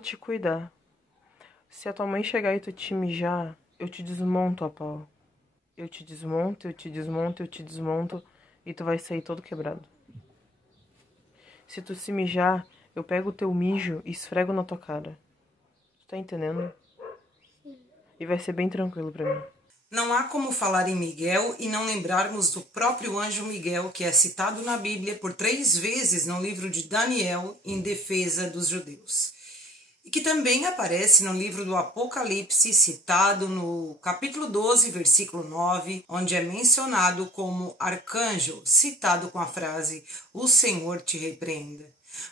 te cuidar. Se a tua mãe chegar e tu te mijar, eu te desmonto a pau. Eu te desmonto, eu te desmonto, eu te desmonto e tu vai sair todo quebrado. Se tu se mijar, eu pego o teu mijo e esfrego na tua cara. Tu tá entendendo? Sim. E vai ser bem tranquilo pra mim. Não há como falar em Miguel e não lembrarmos do próprio anjo Miguel, que é citado na Bíblia por 3 vezes no livro de Daniel em defesa dos judeus. E que também aparece no livro do Apocalipse, citado no capítulo 12, versículo 9, onde é mencionado como arcanjo, citado com a frase, o Senhor te repreenda.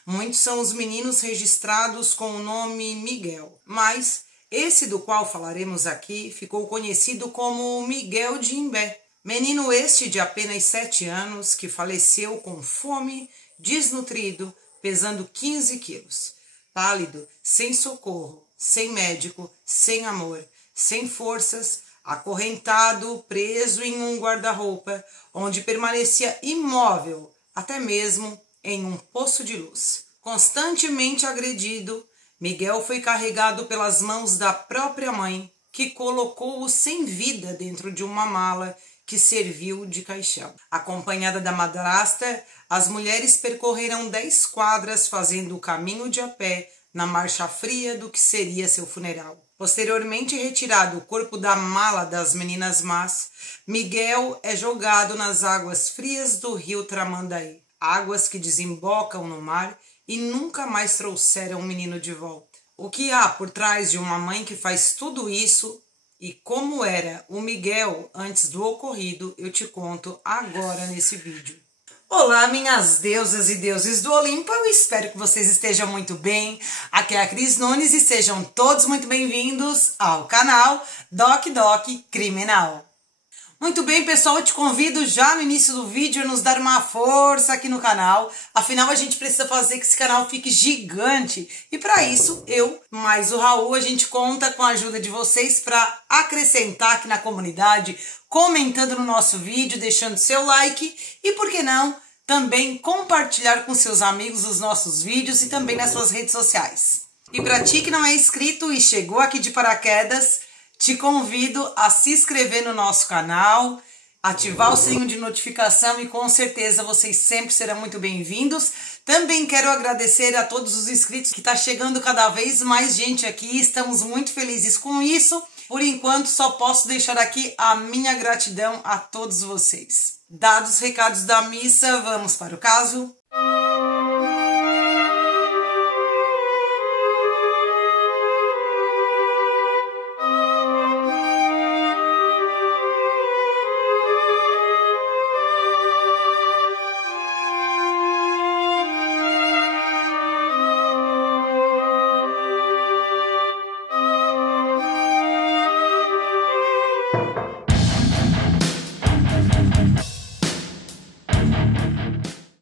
Muitos são os meninos registrados com o nome Miguel, mas esse do qual falaremos aqui ficou conhecido como Miguel de Imbé. Menino este de apenas 7 anos que faleceu com fome, desnutrido, pesando 15 quilos. Pálido, sem socorro, sem médico, sem amor, sem forças, acorrentado, preso em um guarda-roupa, onde permanecia imóvel, até mesmo em um poço de luz. Constantemente agredido, Miguel foi carregado pelas mãos da própria mãe, que colocou-o sem vida dentro de uma mala que serviu de caixão. Acompanhada da madrasta, as mulheres percorreram 10 quadras fazendo o caminho de a pé na marcha fria do que seria seu funeral. Posteriormente retirado o corpo da mala das meninas más, Miguel é jogado nas águas frias do rio Tramandaí, águas que desembocam no mar e nunca mais trouxeram o menino de volta. O que há por trás de uma mãe que faz tudo isso e como era o Miguel antes do ocorrido, eu te conto agora nesse vídeo. Olá, minhas deusas e deuses do Olimpo, eu espero que vocês estejam muito bem. Aqui é a Cris Nunes e sejam todos muito bem-vindos ao canal Doc Criminal. Muito bem, pessoal, eu te convido já no início do vídeo a nos dar uma força aqui no canal. Afinal, a gente precisa fazer que esse canal fique gigante. E para isso, eu, mais o Raul, a gente conta com a ajuda de vocês para acrescentar aqui na comunidade, comentando no nosso vídeo, deixando seu like e, por que não, também compartilhar com seus amigos os nossos vídeos e também nas suas redes sociais. E para ti que não é inscrito e chegou aqui de paraquedas, te convido a se inscrever no nosso canal, ativar o sininho de notificação e com certeza vocês sempre serão muito bem-vindos. Também quero agradecer a todos os inscritos que está chegando cada vez mais gente aqui, estamos muito felizes com isso. Por enquanto só posso deixar aqui a minha gratidão a todos vocês. Dados os recados da missa, vamos para o caso.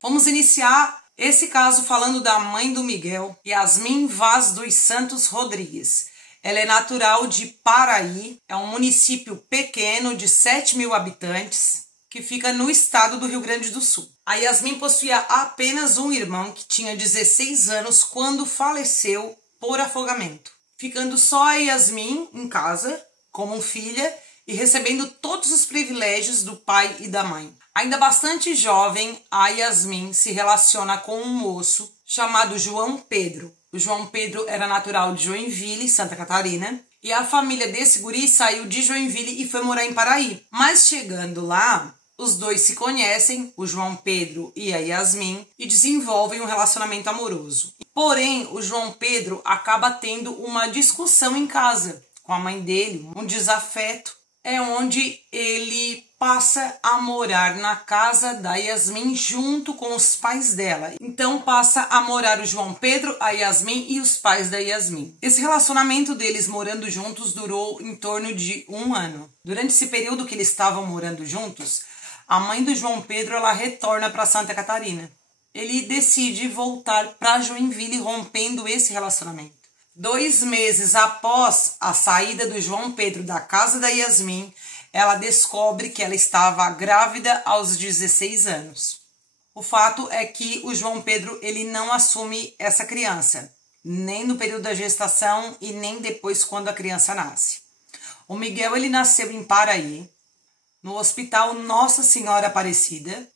Vamos iniciar esse caso falando da mãe do Miguel, Yasmin Vaz dos Santos Rodrigues. Ela é natural de Paraí, é um município pequeno de 7.000 habitantes que fica no estado do Rio Grande do Sul. A Yasmin possuía apenas um irmão que tinha 16 anos quando faleceu por afogamento, ficando só a Yasmin em casa como filha e recebendo todos os privilégios do pai e da mãe. Ainda bastante jovem, a Yasmin se relaciona com um moço chamado João Pedro. O João Pedro era natural de Joinville, Santa Catarina, e a família desse guri saiu de Joinville e foi morar em Paraí. Mas chegando lá, os dois se conhecem, o João Pedro e a Yasmin, e desenvolvem um relacionamento amoroso. Porém, o João Pedro acaba tendo uma discussão em casa com a mãe dele, um desafeto. É onde ele passa a morar na casa da Yasmin junto com os pais dela. Então passa a morar o João Pedro, a Yasmin e os pais da Yasmin. Esse relacionamento deles morando juntos durou em torno de 1 ano. Durante esse período que eles estavam morando juntos, a mãe do João Pedro ela retorna para Santa Catarina. Ele decide voltar para Joinville rompendo esse relacionamento. 2 meses após a saída do João Pedro da casa da Yasmin, ela descobre que ela estava grávida aos 16 anos. O fato é que o João Pedro ele não assume essa criança. nem no período da gestação e nem depois quando a criança nasce. O Miguel ele nasceu em Paraí, no Hospital Nossa Senhora Aparecida,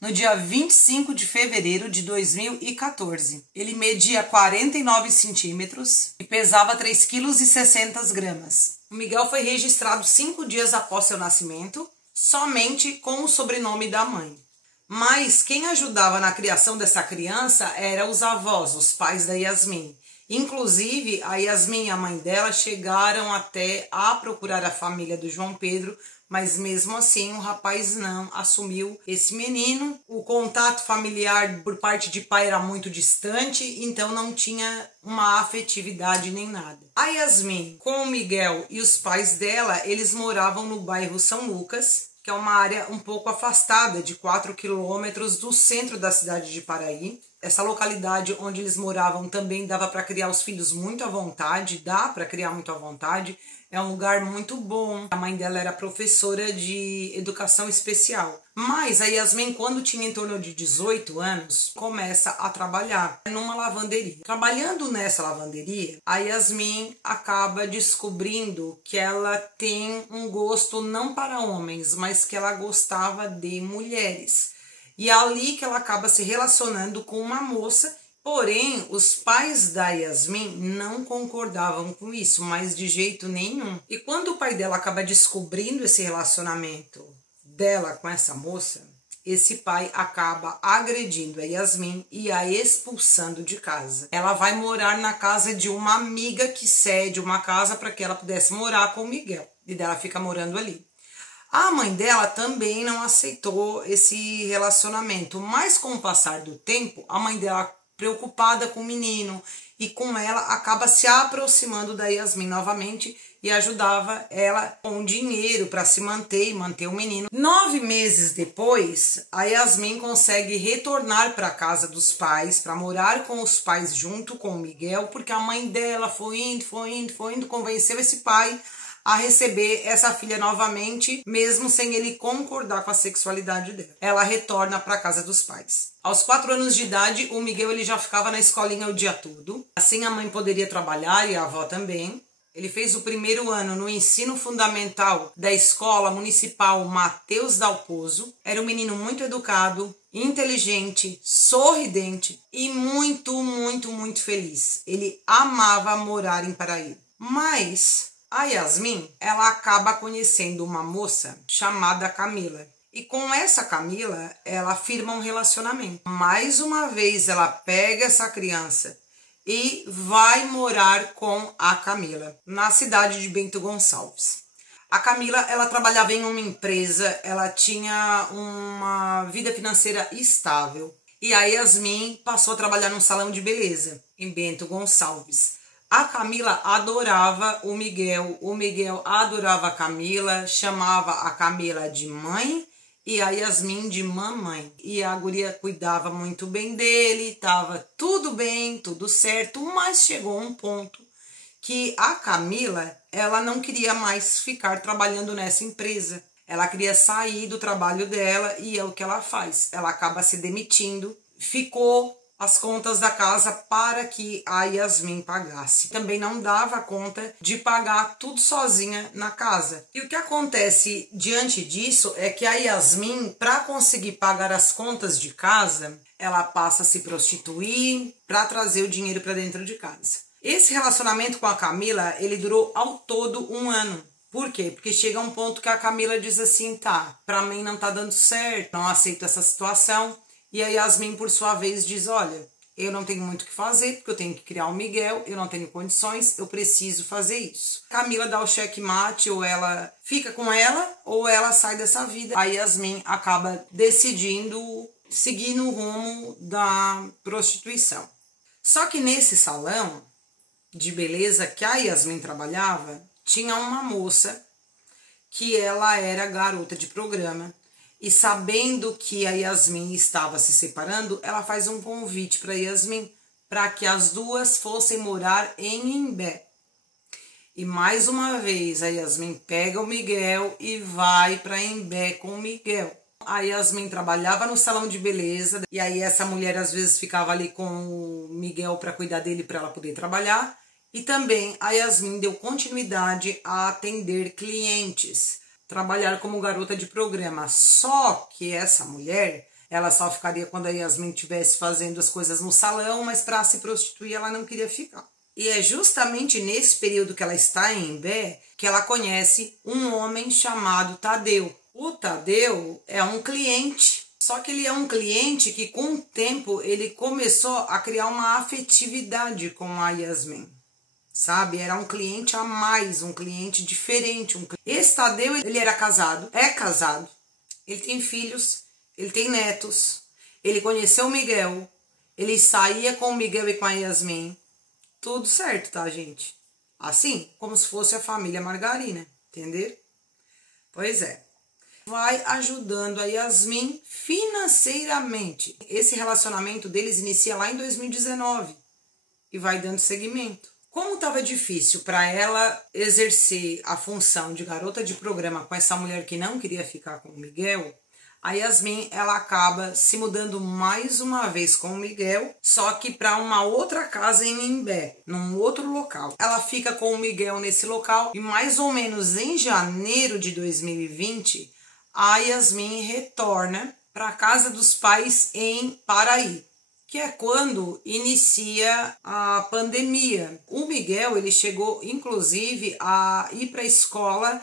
no dia 25 de fevereiro de 2014. Ele media 49 centímetros e pesava 3,60 kg. O Miguel foi registrado 5 dias após seu nascimento, somente com o sobrenome da mãe. Mas quem ajudava na criação dessa criança eram os avós, os pais da Yasmin. Inclusive, a Yasmin e a mãe dela chegaram até a procurar a família do João Pedro, mas mesmo assim o rapaz não assumiu esse menino. O contato familiar por parte de pai era muito distante, então não tinha uma afetividade nem nada. A Yasmin, com o Miguel e os pais dela, eles moravam no bairro São Lucas, que é uma área um pouco afastada, de 4 quilômetros do centro da cidade de Paraí. Essa localidade onde eles moravam também dava para criar os filhos muito à vontade, dá para criar muito à vontade. É um lugar muito bom. A mãe dela era professora de educação especial. Mas a Yasmin, quando tinha em torno de 18 anos, começa a trabalhar numa lavanderia. Trabalhando nessa lavanderia, a Yasmin acaba descobrindo que ela tem um gosto não para homens, mas que ela gostava de mulheres. E é ali que ela acaba se relacionando com uma moça. Porém, os pais da Yasmin não concordavam com isso, mas de jeito nenhum. E quando o pai dela acaba descobrindo esse relacionamento dela com essa moça, esse pai acaba agredindo a Yasmin e a expulsando de casa. Ela vai morar na casa de uma amiga que cede uma casa para que ela pudesse morar com o Miguel. E dela fica morando ali. A mãe dela também não aceitou esse relacionamento, mas com o passar do tempo, a mãe dela, preocupada com o menino e com ela, acaba se aproximando da Yasmin novamente e ajudava ela com dinheiro para se manter e manter o menino. 9 meses depois, a Yasmin consegue retornar para a casa dos pais, para morar com os pais junto com o Miguel, porque a mãe dela foi indo, convenceu esse pai a receber essa filha novamente, mesmo sem ele concordar com a sexualidade dela. Ela retorna para a casa dos pais. Aos 4 anos de idade, o Miguel ele já ficava na escolinha o dia todo. Assim a mãe poderia trabalhar e a avó também. Ele fez o primeiro ano no ensino fundamental da escola municipal Mateus Dalpozo. Era um menino muito educado, inteligente, sorridente e muito feliz. Ele amava morar em Paraí. Mas a Yasmin, ela acaba conhecendo uma moça chamada Camila. E com essa Camila, ela firma um relacionamento. Mais uma vez, ela pega essa criança e vai morar com a Camila, na cidade de Bento Gonçalves. A Camila, ela trabalhava em uma empresa, ela tinha uma vida financeira estável. E a Yasmin passou a trabalhar num salão de beleza, em Bento Gonçalves. A Camila adorava o Miguel adorava a Camila, chamava a Camila de mãe e a Yasmin de mamãe. E a guria cuidava muito bem dele, estava tudo bem, tudo certo, mas chegou um ponto que a Camila, ela não queria mais ficar trabalhando nessa empresa. Ela queria sair do trabalho dela e é o que ela faz. Ela acaba se demitindo, ficou as contas da casa para que a Yasmin pagasse. Também não dava conta de pagar tudo sozinha na casa. E o que acontece diante disso é que a Yasmin, para conseguir pagar as contas de casa, ela passa a se prostituir para trazer o dinheiro para dentro de casa. Esse relacionamento com a Camila, ele durou ao todo 1 ano. Por quê? Porque chega um ponto que a Camila diz assim, tá, para mim não tá dando certo, não aceito essa situação. E a Yasmin, por sua vez, diz, olha, eu não tenho muito o que fazer, porque eu tenho que criar o Miguel, eu não tenho condições, eu preciso fazer isso. Camila dá o checkmate, ou ela fica com ela, ou ela sai dessa vida. A Yasmin acaba decidindo seguir no rumo da prostituição. Só que nesse salão de beleza que a Yasmin trabalhava, tinha uma moça que ela era garota de programa. E sabendo que a Yasmin estava se separando, ela faz um convite para Yasmin para que as duas fossem morar em Imbé. E mais uma vez a Yasmin pega o Miguel e vai para Imbé com o Miguel. A Yasmin trabalhava no salão de beleza, e aí essa mulher às vezes ficava ali com o Miguel para cuidar dele, para ela poder trabalhar. E também a Yasmin deu continuidade a atender clientes, trabalhar como garota de programa. Só que essa mulher, ela só ficaria quando a Yasmin estivesse fazendo as coisas no salão, mas para se prostituir ela não queria ficar. E é justamente nesse período que ela está em Imbé que ela conhece um homem chamado Tadeu. O Tadeu é um cliente, só que ele é um cliente que com o tempo ele começou a criar uma afetividade com a Yasmin. Sabe, era um cliente a mais, um cliente diferente. Esse Tadeu, ele era casado, é casado, ele tem filhos, ele tem netos, ele conheceu o Miguel, ele saía com o Miguel e com a Yasmin, tudo certo, tá, gente? Assim, como se fosse a família Margarina, entenderam? Pois é. Vai ajudando a Yasmin financeiramente. Esse relacionamento deles inicia lá em 2019 e vai dando seguimento. Como estava difícil para ela exercer a função de garota de programa com essa mulher que não queria ficar com o Miguel, a Yasmin ela acaba se mudando mais uma vez com o Miguel, só que para uma outra casa em Imbé, num outro local. Ela fica com o Miguel nesse local e mais ou menos em janeiro de 2020, a Yasmin retorna para a casa dos pais em Paraí, que é quando inicia a pandemia. O Miguel, ele chegou, inclusive, a ir para a escola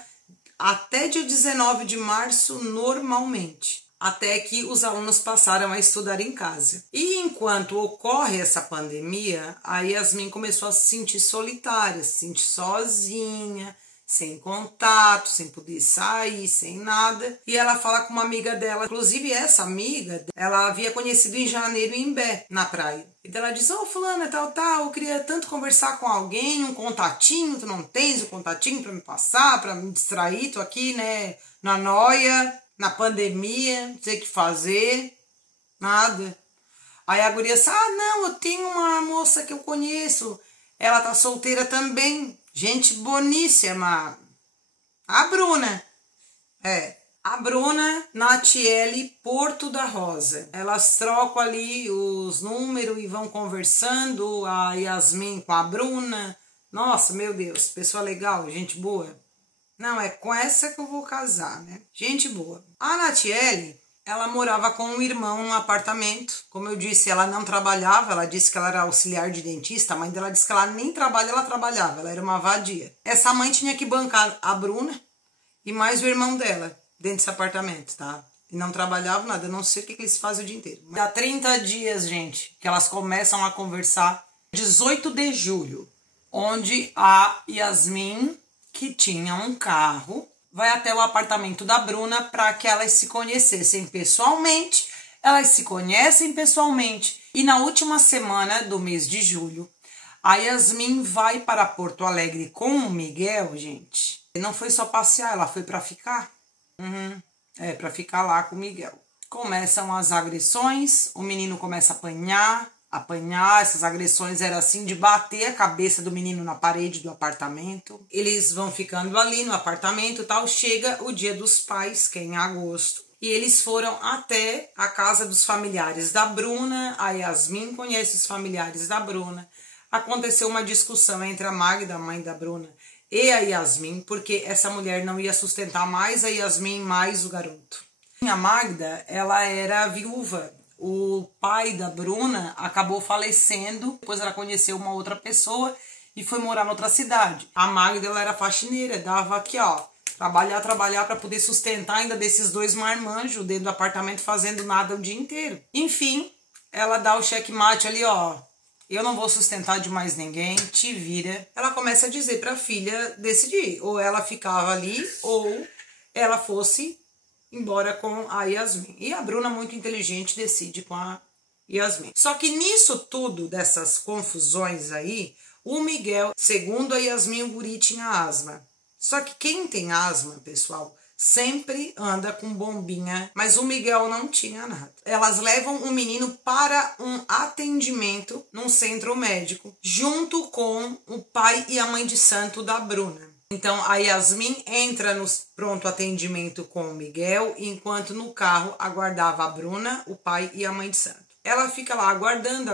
até dia 19 de março normalmente, até que os alunos passaram a estudar em casa. E enquanto ocorre essa pandemia, a Yasmin começou a se sentir solitária, se sentir sozinha, sem contato, sem poder sair, sem nada. E ela fala com uma amiga dela, inclusive essa amiga, ela havia conhecido em janeiro em Imbé, na praia. E ela diz, fulana, tal, eu queria tanto conversar com alguém, um contatinho, tu não tens um contatinho pra me passar, pra me distrair, tô aqui, né, na noia, na pandemia, não sei o que fazer, nada. Aí a guria disse, não, eu tenho uma moça que eu conheço, ela tá solteira também, gente boníssima, a Bruna, a Bruna Natiele Porto da Rosa. Elas trocam ali os números e vão conversando, a Yasmin com a Bruna. Nossa, meu Deus, pessoa legal, gente boa. Não, é com essa que eu vou casar, né? Gente boa. A Natiele, ela morava com um irmão num apartamento. Como eu disse, ela não trabalhava, ela disse que ela era auxiliar de dentista. A mãe dela disse que ela nem trabalha, ela trabalhava, ela era uma vadia. Essa mãe tinha que bancar a Bruna e mais o irmão dela dentro desse apartamento, tá? E não trabalhavam nada, eu não sei o que eles fazem o dia inteiro. Há 30 dias, gente, que elas começam a conversar. 18 de julho, onde a Yasmin, que tinha um carro, vai até o apartamento da Bruna para que elas se conhecessem pessoalmente. Elas se conhecem pessoalmente. E na última semana do mês de julho, a Yasmin vai para Porto Alegre com o Miguel, gente. Não foi só passear, ela foi para ficar. Para ficar lá com o Miguel. Começam as agressões, o menino começa a apanhar, essas agressões eram assim de bater a cabeça do menino na parede do apartamento. Eles vão ficando ali no apartamento e tal, chega o dia dos pais, que é em agosto, e eles foram até a casa dos familiares da Bruna, a Yasmin conhece os familiares da Bruna. Aconteceu uma discussão entre a Magda, a mãe da Bruna, e a Yasmin, porque essa mulher não ia sustentar mais a Yasmin, mais o garoto. A Magda, ela era viúva. O pai da Bruna acabou falecendo, depois ela conheceu uma outra pessoa e foi morar noutra cidade. A Magda, ela era faxineira, dava aqui, trabalhar para poder sustentar ainda desses dois marmanjos dentro do apartamento fazendo nada o dia inteiro. Enfim, ela dá o checkmate ali, eu não vou sustentar de mais ninguém, te vira. Ela começa a dizer para a filha decidir, ou ela ficava ali, ou ela fosse embora com a Yasmin. E a Bruna, muito inteligente, decide com a Yasmin. Só que nisso tudo, dessas confusões aí, o Miguel, segundo a Yasmin, o guri tinha asma. Só que quem tem asma, pessoal, sempre anda com bombinha, mas o Miguel não tinha nada. Elas levam o menino para um atendimento num centro médico, junto com o pai e a mãe de santo da Bruna. Então a Yasmin entra no pronto atendimento com o Miguel, enquanto no carro aguardava a Bruna, o pai e a mãe de santo. Ela fica lá aguardando.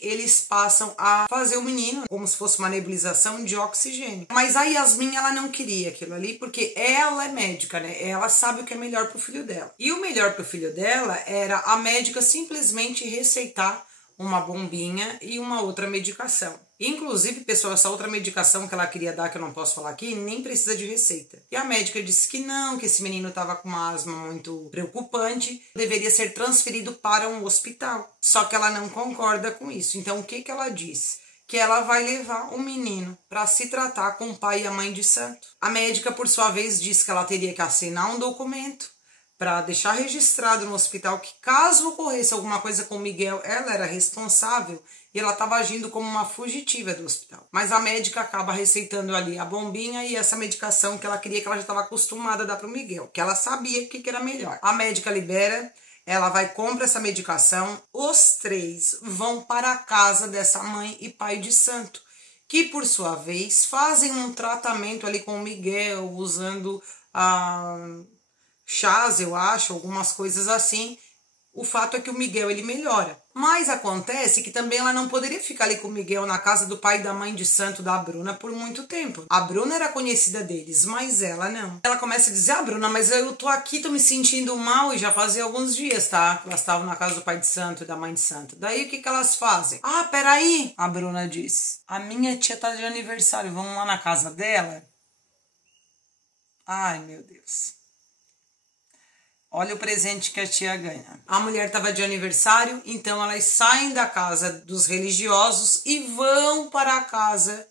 Eles passam a fazer o menino como se fosse uma nebulização de oxigênio. Mas a Yasmin, ela não queria aquilo ali, porque ela é médica, né? Ela sabe o que é melhor pro filho dela. E o melhor pro filho dela era a médica simplesmente receitar uma bombinha e uma outra medicação. Inclusive, pessoal, essa outra medicação que ela queria dar, que eu não posso falar aqui, nem precisa de receita. E a médica disse que não, que esse menino estava com uma asma muito preocupante, deveria ser transferido para um hospital. Só que ela não concorda com isso. Então, o que ela diz? Que ela vai levar o menino para se tratar com o pai e a mãe de santo. A médica, por sua vez, disse que ela teria que assinar um documento para deixar registrado no hospital que, caso ocorresse alguma coisa com o Miguel, ela era responsável e ela estava agindo como uma fugitiva do hospital. Mas a médica acaba receitando ali a bombinha e essa medicação que ela queria, que ela já estava acostumada a dar para o Miguel, que ela sabia o que era melhor. A médica libera, ela vai compra essa medicação, os três vão para a casa dessa mãe e pai de santo, que por sua vez fazem um tratamento ali com o Miguel, usando chás, eu acho, algumas coisas assim. O fato é que o Miguel, ele melhora. Mas acontece que também ela não poderia ficar ali com o Miguel na casa do pai e da mãe de santo da Bruna por muito tempo. A Bruna era conhecida deles, mas ela não. Ela começa a dizer, Bruna, mas eu tô aqui, tô me sentindo mal, e já fazia alguns dias, tá? Elas estavam na casa do pai de santo e da mãe de santo. Daí o que elas fazem? Peraí, a Bruna diz. A minha tia tá de aniversário, vamos lá na casa dela? Ai, meu Deus. Olha o presente que a tia ganha. A mulher estava de aniversário, então elas saem da casa dos religiosos e vão para a casa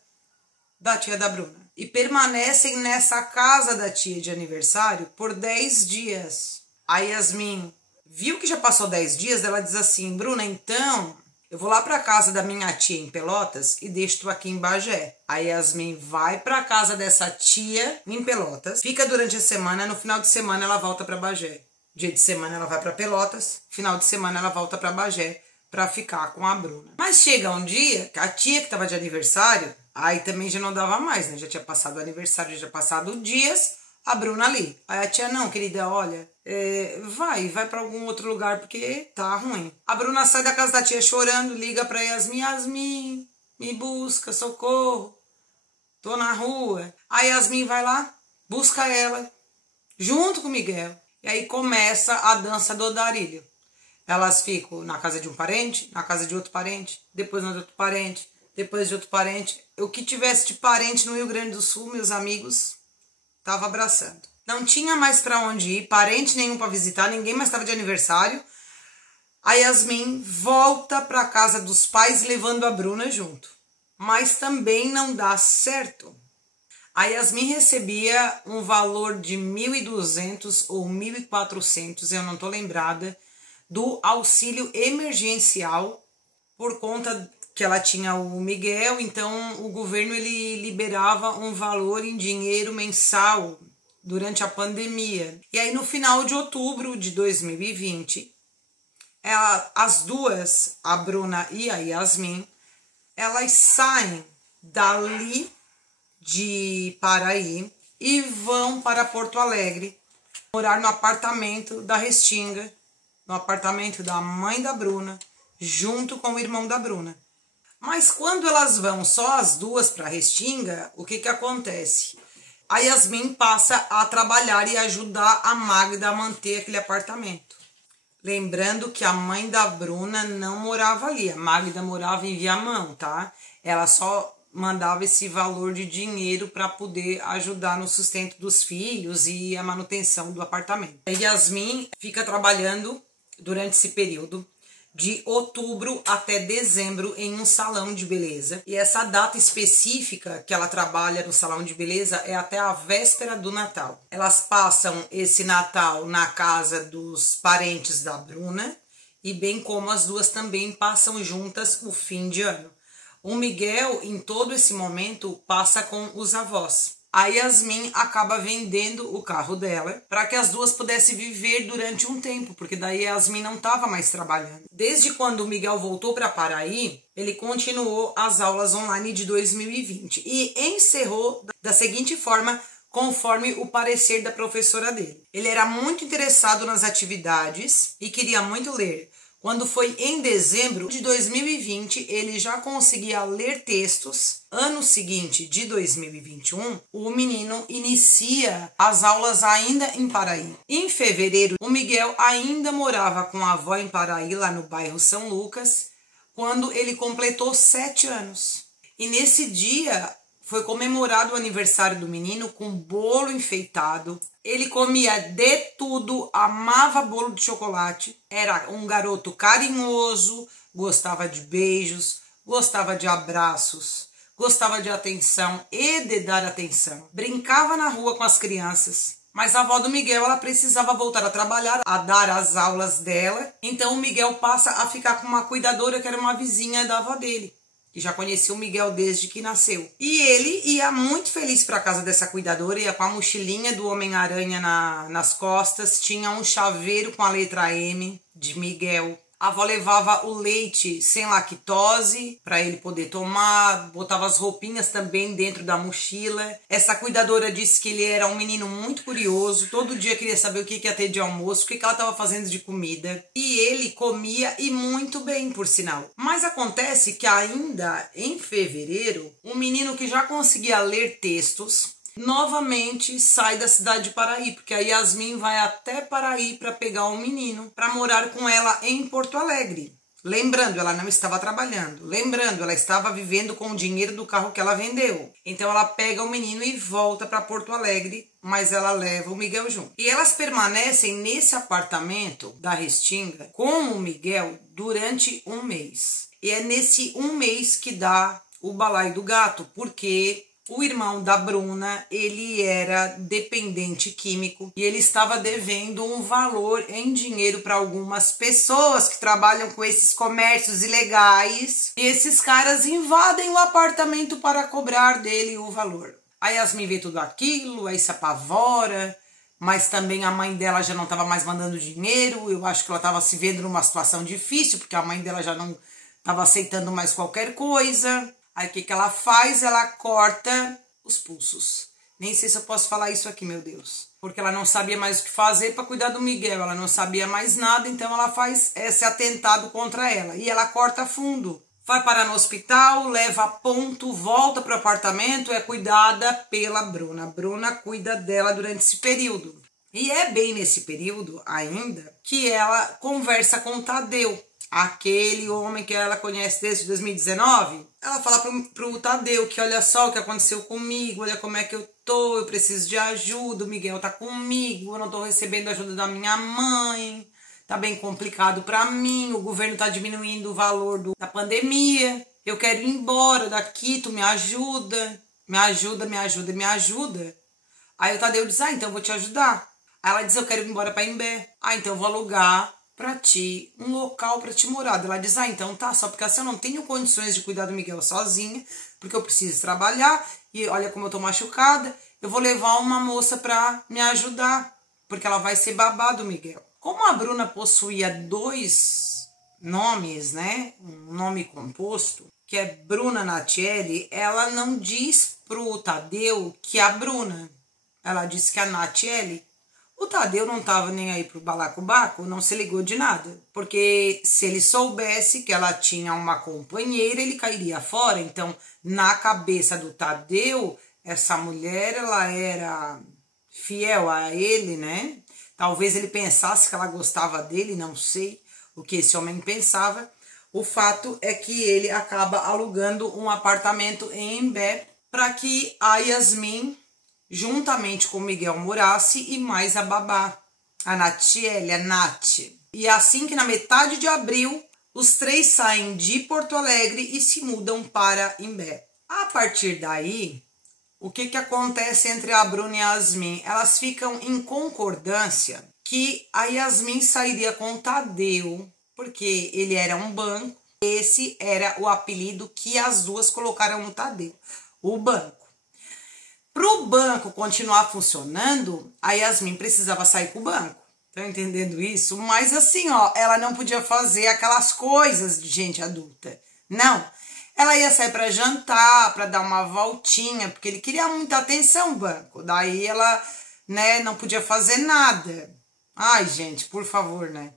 da tia da Bruna. E permanecem nessa casa da tia de aniversário por 10 dias. A Yasmin viu que já passou 10 dias, ela diz assim, Bruna, então eu vou lá para a casa da minha tia em Pelotas e deixo tu aqui em Bagé. A Yasmin vai para a casa dessa tia em Pelotas, fica durante a semana, no final de semana ela volta para Bagé. Dia de semana ela vai para Pelotas, final de semana ela volta para Bagé para ficar com a Bruna. Mas chega um dia que a tia que estava de aniversário, aí também já não dava mais, né? Já tinha passado o aniversário, já tinha passado dias, a Bruna ali. Aí a tia, não, querida, olha, vai para algum outro lugar porque tá ruim. A Bruna sai da casa da tia chorando, liga para Yasmin, me busca, socorro, tô na rua. A Yasmin vai lá, busca ela, junto com o Miguel. E aí começa a dança do andarilho. Elas ficam na casa de um parente, na casa de outro parente, depois na de outro parente, depois de outro parente. O que tivesse de parente no Rio Grande do Sul, meus amigos, tava abraçando. Não tinha mais para onde ir, parente nenhum para visitar, ninguém mais estava de aniversário. A Yasmin volta para casa dos pais levando a Bruna junto. Mas também não dá certo. A Yasmin recebia um valor de 1.200 ou 1.400, eu não estou lembrada, do auxílio emergencial, por conta que ela tinha o Miguel, então o governo ele liberava um valor em dinheiro mensal durante a pandemia. E aí no final de outubro de 2020, as duas, a Bruna e a Yasmin, elas saem dali de Paraí e vão para Porto Alegre morar no apartamento da Restinga, no apartamento da mãe da Bruna, junto com o irmão da Bruna. Mas quando elas vão só as duas para Restinga, o que acontece? A Yasmin passa a trabalhar e ajudar a Magda a manter aquele apartamento. Lembrando que a mãe da Bruna não morava ali, a Magda morava em Viamão, tá? Ela só mandava esse valor de dinheiro para poder ajudar no sustento dos filhos e a manutenção do apartamento. A Yasmin fica trabalhando durante esse período de outubro até dezembro em um salão de beleza. E essa data específica que ela trabalha no salão de beleza é até a véspera do Natal. Elas passam esse Natal na casa dos parentes da Bruna e bem como as duas também passam juntas o fim de ano. O Miguel, em todo esse momento, passa com os avós. A Yasmin acaba vendendo o carro dela para que as duas pudessem viver durante um tempo, porque daí a Yasmin não estava mais trabalhando. Desde quando o Miguel voltou para Paraí, ele continuou as aulas online de 2020 e encerrou da seguinte forma, conforme o parecer da professora dele. Ele era muito interessado nas atividades e queria muito ler. Quando foi em dezembro de 2020, ele já conseguia ler textos. Ano seguinte, de 2021, o menino inicia as aulas ainda em Paraí. Em fevereiro, o Miguel ainda morava com a avó em Paraí, lá no bairro São Lucas, quando ele completou 7 anos. E nesse dia foi comemorado o aniversário do menino com bolo enfeitado. Ele comia de tudo, amava bolo de chocolate, era um garoto carinhoso, gostava de beijos, gostava de abraços, gostava de atenção e de dar atenção. Brincava na rua com as crianças. Mas a avó do Miguel, ela precisava voltar a trabalhar, a dar as aulas dela. Então o Miguel passa a ficar com uma cuidadora que era uma vizinha da avó dele, que já conhecia o Miguel desde que nasceu. E ele ia muito feliz para casa dessa cuidadora, ia com a mochilinha do Homem-Aranha nas costas, tinha um chaveiro com a letra M de Miguel. A avó levava o leite sem lactose para ele poder tomar, botava as roupinhas também dentro da mochila. Essa cuidadora disse que ele era um menino muito curioso, todo dia queria saber o que ia ter de almoço, o que ela estava fazendo de comida. E ele comia e muito bem, por sinal. Mas acontece que ainda em fevereiro, um menino que já conseguia ler textos novamente sai da cidade de Paraí, porque a Yasmin vai até Paraí para pegar um menino para morar com ela em Porto Alegre. Lembrando, ela não estava trabalhando. Lembrando, ela estava vivendo com o dinheiro do carro que ela vendeu. Então ela pega o menino e volta para Porto Alegre, mas ela leva o Miguel junto. E elas permanecem nesse apartamento da Restinga com o Miguel durante um mês. E é nesse um mês que dá o balaio do gato, porque o irmão da Bruna, ele era dependente químico e ele estava devendo um valor em dinheiro para algumas pessoas que trabalham com esses comércios ilegais. E esses caras invadem o apartamento para cobrar dele o valor. A Yasmin vê tudo aquilo, aí se apavora, mas também a mãe dela já não estava mais mandando dinheiro. Eu acho que ela estava se vendo numa situação difícil, porque a mãe dela já não estava aceitando mais qualquer coisa. Aí o que ela faz? Ela corta os pulsos. Nem sei se eu posso falar isso aqui, meu Deus. Porque ela não sabia mais o que fazer para cuidar do Miguel. Ela não sabia mais nada, então ela faz esse atentado contra ela. E ela corta fundo. Vai parar no hospital, leva a ponto, volta para o apartamento, é cuidada pela Bruna. A Bruna cuida dela durante esse período. E é bem nesse período ainda que ela conversa com o Tadeu, aquele homem que ela conhece desde 2019. Ela fala pro Tadeu que olha só o que aconteceu comigo, olha como é que eu tô, eu preciso de ajuda, o Miguel tá comigo, eu não tô recebendo ajuda da minha mãe, tá bem complicado pra mim, o governo tá diminuindo o valor da pandemia, eu quero ir embora daqui, tu me ajuda, me ajuda, me ajuda, me ajuda. Aí o Tadeu diz, então eu vou te ajudar. Aí ela diz, eu quero ir embora pra Imbé. Então eu vou alugar pra ti um local pra te morar. Ela diz, então tá, só porque assim eu não tenho condições de cuidar do Miguel sozinha, porque eu preciso trabalhar, e olha como eu tô machucada, eu vou levar uma moça pra me ajudar, porque ela vai ser babá do Miguel. Como a Bruna possuía 2 nomes, né, um nome composto, que é Bruna Natiele, ela não diz pro Tadeu que é a Bruna, ela diz que é a Natiele. O Tadeu não estava nem aí pro balacobaco, não se ligou de nada. Porque se ele soubesse que ela tinha uma companheira, ele cairia fora. Então, na cabeça do Tadeu, essa mulher, ela era fiel a ele, né? Talvez ele pensasse que ela gostava dele, não sei o que esse homem pensava. O fato é que ele acaba alugando um apartamento em Imbé para que a Yasmin, juntamente com o Miguel, morasse e mais a babá, a Natiele, a Nath. E assim que na metade de abril, os 3 saem de Porto Alegre e se mudam para Imbé. A partir daí, o que acontece entre a Bruna e a Yasmin? Elas ficam em concordância que a Yasmin sairia com o Tadeu, porque ele era um banco. Esse era o apelido que as duas colocaram no Tadeu, o banco. Para o banco continuar funcionando, a Yasmin precisava sair com o banco. Estão entendendo isso? Mas assim, ó, ela não podia fazer aquelas coisas de gente adulta. Não. Ela ia sair para jantar, para dar uma voltinha, porque ele queria muita atenção, o banco. Daí ela, né, não podia fazer nada. Ai, gente, por favor, né?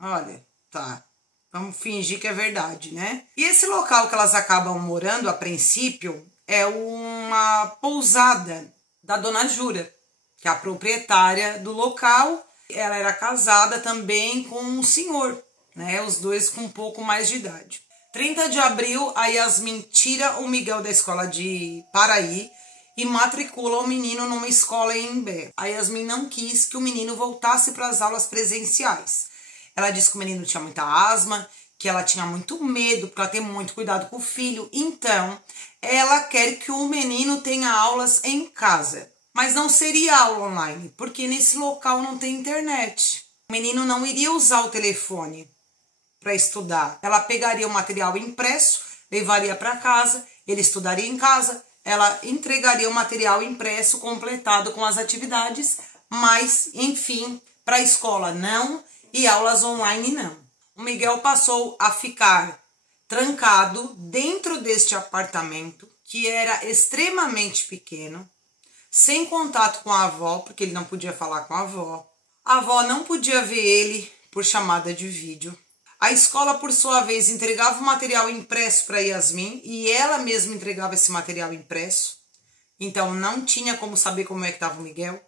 Olha, tá. Vamos fingir que é verdade, né? E esse local que elas acabam morando, a princípio, é uma pousada da Dona Jura, que é a proprietária do local. Ela era casada também com um senhor, né? Os dois com um pouco mais de idade. 30 de abril, a Yasmin tira o Miguel da escola de Paraí e matricula o menino numa escola em Imbé. A Yasmin não quis que o menino voltasse para as aulas presenciais. Ela disse que o menino tinha muita asma, que ela tinha muito medo, porque ela tem muito cuidado com o filho. Então, ela quer que o menino tenha aulas em casa. Mas não seria aula online, porque nesse local não tem internet. O menino não iria usar o telefone para estudar. Ela pegaria o material impresso, levaria para casa, ele estudaria em casa, ela entregaria o material impresso completado com as atividades, mas, enfim, para a escola não e aulas online não. O Miguel passou a ficar trancado dentro deste apartamento, que era extremamente pequeno, sem contato com a avó, porque ele não podia falar com a avó. A avó não podia ver ele por chamada de vídeo. A escola, por sua vez, entregava o material impresso para Yasmin e ela mesma entregava esse material impresso. Então, não tinha como saber como é que estava o Miguel.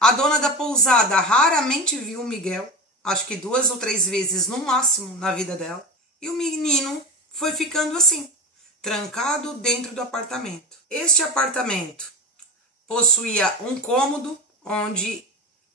A dona da pousada raramente viu o Miguel, acho que 2 ou 3 vezes no máximo na vida dela. E o menino foi ficando assim, trancado dentro do apartamento. Este apartamento possuía um cômodo onde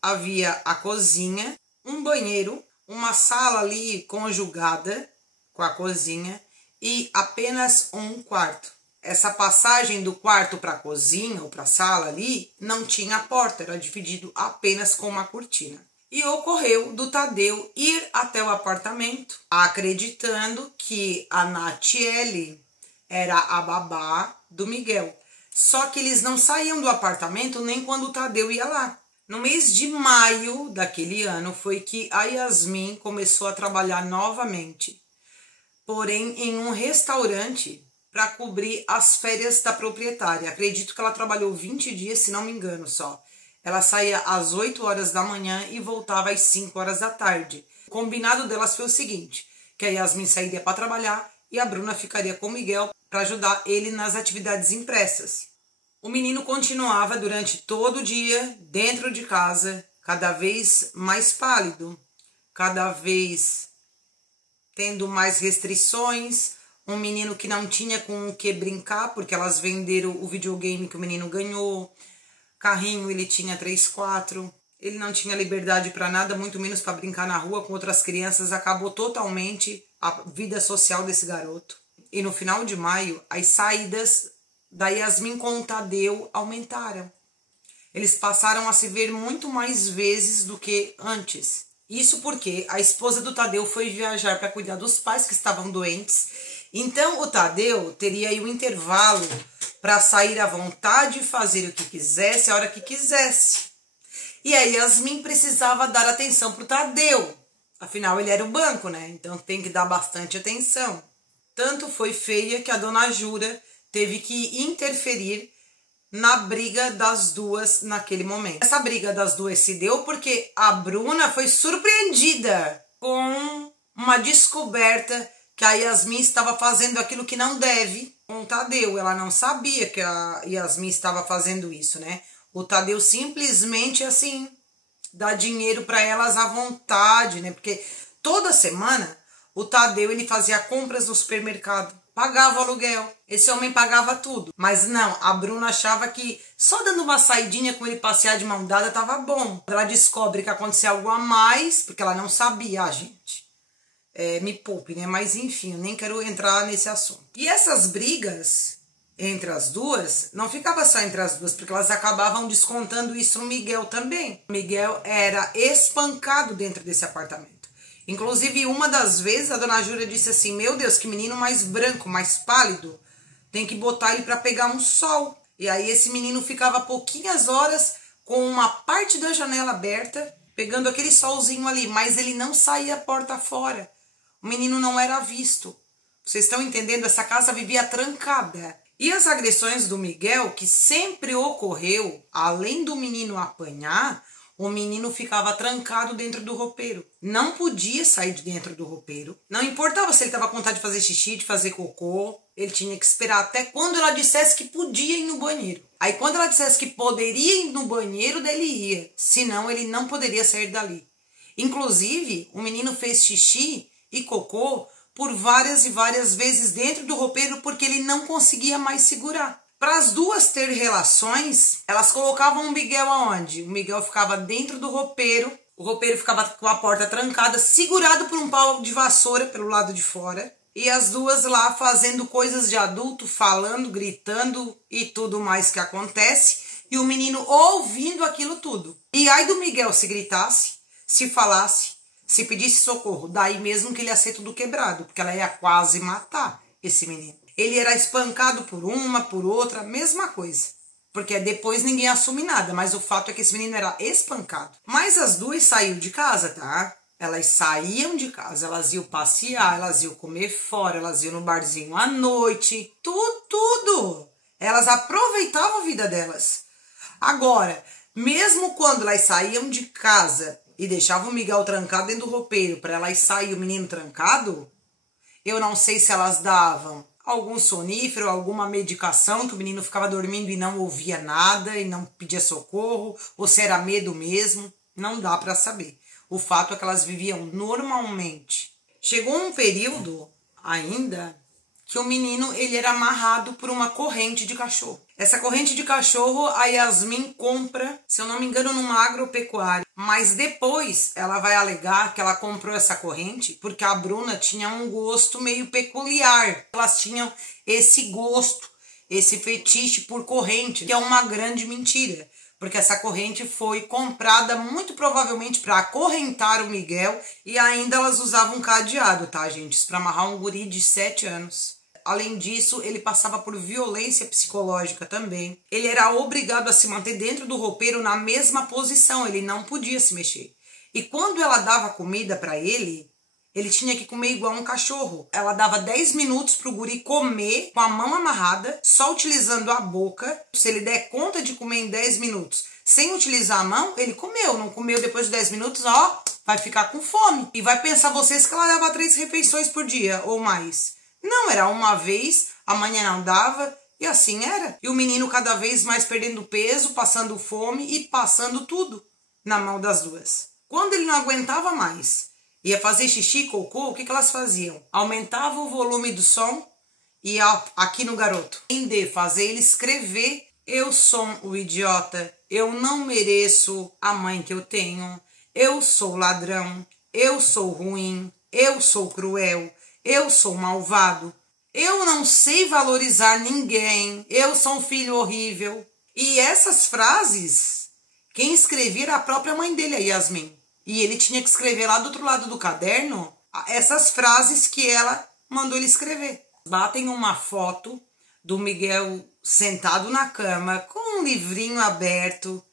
havia a cozinha, um banheiro, uma sala ali conjugada com a cozinha e apenas um quarto. Essa passagem do quarto para a cozinha ou para a sala ali não tinha porta, era dividido apenas com uma cortina. E ocorreu do Tadeu ir até o apartamento, acreditando que a Natiele era a babá do Miguel. Só que eles não saíam do apartamento nem quando o Tadeu ia lá. No mês de maio daquele ano foi que a Yasmin começou a trabalhar novamente, porém em um restaurante para cobrir as férias da proprietária. Acredito que ela trabalhou 20 dias, se não me engano só. Ela saía às 8 horas da manhã e voltava às 5 horas da tarde. O combinado delas foi o seguinte, que a Yasmin sairia para trabalhar e a Bruna ficaria com o Miguel para ajudar ele nas atividades impressas. O menino continuava durante todo o dia dentro de casa, cada vez mais pálido, cada vez tendo mais restrições, um menino que não tinha com o que brincar, porque elas venderam o videogame que o menino ganhou, carrinho ele tinha 3, 4, ele não tinha liberdade para nada, muito menos para brincar na rua com outras crianças, acabou totalmente a vida social desse garoto. E no final de maio, as saídas da Yasmin com o Tadeu aumentaram. Eles passaram a se ver muito mais vezes do que antes. Isso porque a esposa do Tadeu foi viajar para cuidar dos pais que estavam doentes. Então o Tadeu teria aí o intervalo para sair à vontade e fazer o que quisesse, a hora que quisesse. E a Yasmin precisava dar atenção para o Tadeu. Afinal, ele era o banco, né? Então tem que dar bastante atenção. Tanto foi feia que a Dona Jura teve que interferir na briga das duas naquele momento. Essa briga das duas se deu porque a Bruna foi surpreendida com uma descoberta que a Yasmin estava fazendo aquilo que não deve com o Tadeu. Ela não sabia que a Yasmin estava fazendo isso, né? O Tadeu simplesmente, assim, dá dinheiro para elas à vontade, né? Porque toda semana o Tadeu, ele fazia compras no supermercado, pagava o aluguel, esse homem pagava tudo. Mas não, a Bruna achava que só dando uma saidinha com ele passear de mão dada tava bom. Ela descobre que aconteceu algo a mais, porque ela não sabia, gente. Me poupe, né? Mas enfim, eu nem quero entrar nesse assunto. E essas brigas entre as duas, não ficava só entre as duas, porque elas acabavam descontando isso no Miguel também. O Miguel era espancado dentro desse apartamento. Inclusive, uma das vezes, a Dona Júlia disse assim, meu Deus, que menino mais branco, mais pálido, tem que botar ele para pegar um sol. E aí esse menino ficava pouquinhas horas com uma parte da janela aberta, pegando aquele solzinho ali, mas ele não saía porta fora. O menino não era visto. Vocês estão entendendo? Essa casa vivia trancada. E as agressões do Miguel, que sempre ocorreu, além do menino apanhar, o menino ficava trancado dentro do roupeiro. Não podia sair de dentro do roupeiro. Não importava se ele estava com vontade de fazer xixi, de fazer cocô. Ele tinha que esperar até quando ela dissesse que podia ir no banheiro. Aí quando ela dissesse que poderia ir no banheiro, daí ele ia. Senão ele não poderia sair dali. Inclusive, o menino fez xixi e cocô por várias e várias vezes dentro do roupeiro porque ele não conseguia mais segurar. Para as duas ter relações, elas colocavam o Miguel aonde? O Miguel ficava dentro do roupeiro, o roupeiro ficava com a porta trancada, segurado por um pau de vassoura pelo lado de fora, e as duas lá fazendo coisas de adulto, falando, gritando e tudo mais que acontece, e o menino ouvindo aquilo tudo. E aí do Miguel se gritasse, se falasse, se pedisse socorro, daí mesmo que ele ia ser tudo quebrado, porque ela ia quase matar esse menino. Ele era espancado por uma, por outra, mesma coisa. Porque depois ninguém assume nada, mas o fato é que esse menino era espancado. Mas as duas saíram de casa, tá? Elas saíam de casa, elas iam passear, elas iam comer fora, elas iam no barzinho à noite, tudo. Elas aproveitavam a vida delas. Agora, mesmo quando elas saíam de casa e deixavam o Miguel trancado dentro do roupeiro para elas sair o menino trancado, eu não sei se elas davam algum sonífero, alguma medicação que o menino ficava dormindo e não ouvia nada e não pedia socorro, ou se era medo mesmo, não dá para saber. O fato é que elas viviam normalmente. Chegou um período ainda que o menino ele era amarrado por uma corrente de cachorro. Essa corrente de cachorro a Yasmin compra, se eu não me engano, numa agropecuária. Mas depois ela vai alegar que ela comprou essa corrente porque a Bruna tinha um gosto meio peculiar. Elas tinham esse gosto, esse fetiche por corrente, que é uma grande mentira. Porque essa corrente foi comprada muito provavelmente para acorrentar o Miguel e ainda elas usavam um cadeado, tá, gente? Isso para amarrar um guri de 7 anos. Além disso, ele passava por violência psicológica também. Ele era obrigado a se manter dentro do roupeiro na mesma posição, ele não podia se mexer. E quando ela dava comida para ele tinha que comer igual um cachorro. Ela dava 10 minutos pro guri comer com a mão amarrada, só utilizando a boca. Se ele der conta de comer em 10 minutos sem utilizar a mão, ele comeu. Não comeu depois de 10 minutos, ó, vai ficar com fome. E vai pensar vocês que ela dava 3 refeições por dia ou mais. Não, era uma vez, amanhã não dava, e assim era. E o menino cada vez mais perdendo peso, passando fome e passando tudo na mão das duas. Quando ele não aguentava mais, ia fazer xixi, cocô, o que elas faziam? Aumentavam o volume do som e aqui no garoto. De fazer ele escrever, eu sou o idiota, eu não mereço a mãe que eu tenho, eu sou ladrão, eu sou ruim, eu sou cruel, eu sou malvado, eu não sei valorizar ninguém, eu sou um filho horrível. E essas frases, quem escrevia era a própria mãe dele, a Yasmin. E ele tinha que escrever lá do outro lado do caderno essas frases que ela mandou ele escrever. Batem uma foto do Miguel sentado na cama, com um livrinho aberto.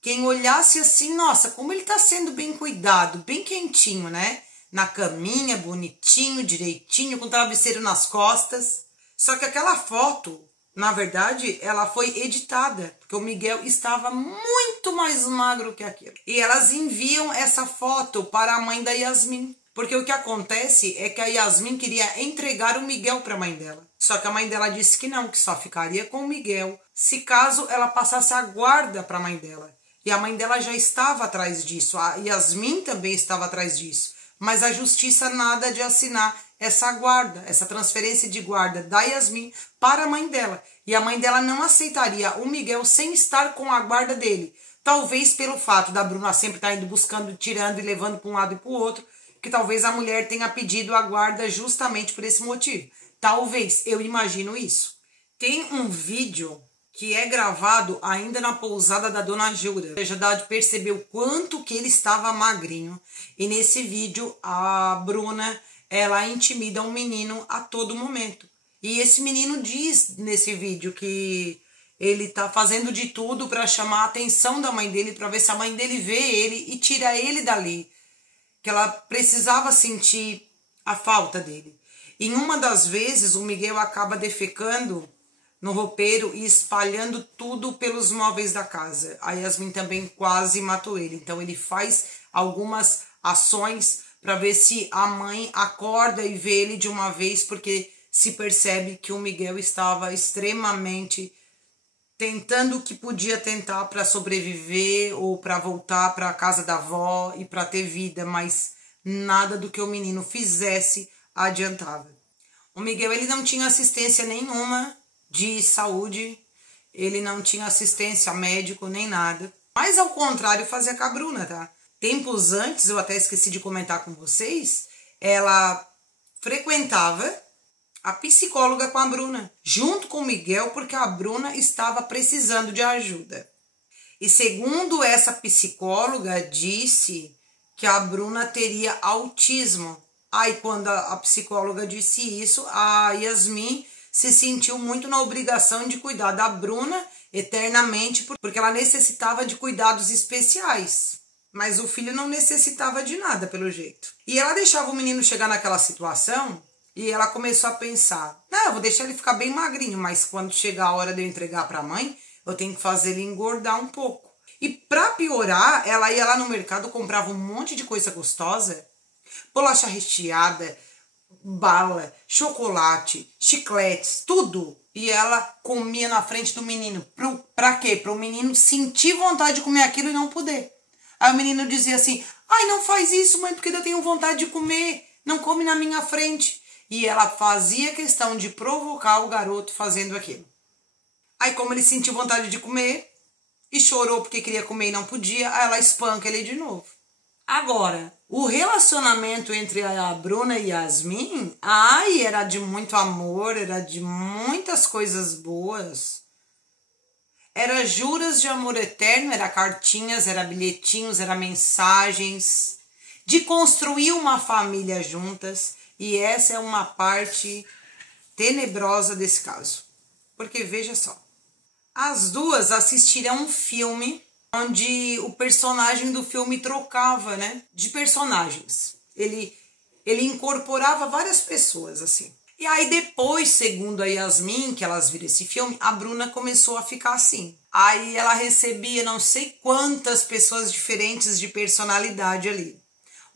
Quem olhasse assim, nossa, como ele tá sendo bem cuidado, bem quentinho, né? Na caminha, bonitinho, direitinho, com o travesseiro nas costas. Só que aquela foto, na verdade, ela foi editada, porque o Miguel estava muito mais magro que aquilo. E elas enviam essa foto para a mãe da Yasmin. Porque o que acontece é que a Yasmin queria entregar o Miguel para a mãe dela. Só que a mãe dela disse que não, que só ficaria com o Miguel se caso ela passasse a guarda para a mãe dela. E a mãe dela já estava atrás disso, a Yasmin também estava atrás disso. Mas a justiça nada de assinar essa guarda, essa transferência de guarda da Yasmin para a mãe dela. E a mãe dela não aceitaria o Miguel sem estar com a guarda dele. Talvez pelo fato da Bruna sempre estar indo buscando, tirando e levando para um lado e para o outro, que talvez a mulher tenha pedido a guarda justamente por esse motivo. Talvez, eu imagino isso. Tem um vídeo que é gravado ainda na pousada da Dona Gilda. Já dá de perceber o quanto que ele estava magrinho. E nesse vídeo, a Bruna, ela intimida um menino a todo momento. E esse menino diz nesse vídeo que ele tá fazendo de tudo para chamar a atenção da mãe dele, para ver se a mãe dele vê ele e tira ele dali, que ela precisava sentir a falta dele. Em uma das vezes, o Miguel acaba defecando no roupeiro e espalhando tudo pelos móveis da casa. A Yasmin também quase matou ele. Então ele faz algumas ações para ver se a mãe acorda e vê ele de uma vez, porque se percebe que o Miguel estava extremamente tentando o que podia tentar para sobreviver ou para voltar para a casa da avó e para ter vida, mas nada do que o menino fizesse adiantava. O Miguel, ele não tinha assistência nenhuma de saúde, ele não tinha assistência médico nem nada, mas ao contrário fazia com a Bruna, tá? Tempos antes, eu até esqueci de comentar com vocês, ela frequentava a psicóloga com a Bruna, junto com o Miguel, porque a Bruna estava precisando de ajuda. E segundo essa psicóloga, disse que a Bruna teria autismo. Aí quando a psicóloga disse isso, a Yasmin se sentiu muito na obrigação de cuidar da Bruna eternamente, porque ela necessitava de cuidados especiais. Mas o filho não necessitava de nada, pelo jeito. E ela deixava o menino chegar naquela situação e ela começou a pensar, não, eu vou deixar ele ficar bem magrinho, mas quando chegar a hora de eu entregar para a mãe, eu tenho que fazer ele engordar um pouco. E para piorar, ela ia lá no mercado, comprava um monte de coisa gostosa, bolacha recheada, bala, chocolate, chicletes, tudo. E ela comia na frente do menino. Pra quê? Para o menino sentir vontade de comer aquilo e não poder. Aí o menino dizia assim, ai, não faz isso, mãe, porque eu tenho vontade de comer. Não come na minha frente. E ela fazia questão de provocar o garoto fazendo aquilo. Aí como ele sentiu vontade de comer e chorou porque queria comer e não podia, aí ela espanca ele de novo. Agora, o relacionamento entre a Bruna e a Yasmin, ai, era de muito amor, era de muitas coisas boas. Era juras de amor eterno, era cartinhas, era bilhetinhos, era mensagens, de construir uma família juntas. E essa é uma parte tenebrosa desse caso. Porque veja só, as duas assistiram um filme onde o personagem do filme trocava, né, de personagens. Ele incorporava várias pessoas, assim. E aí depois, segundo a Yasmin, que elas viram esse filme, a Bruna começou a ficar assim. Aí ela recebia não sei quantas pessoas diferentes de personalidade ali.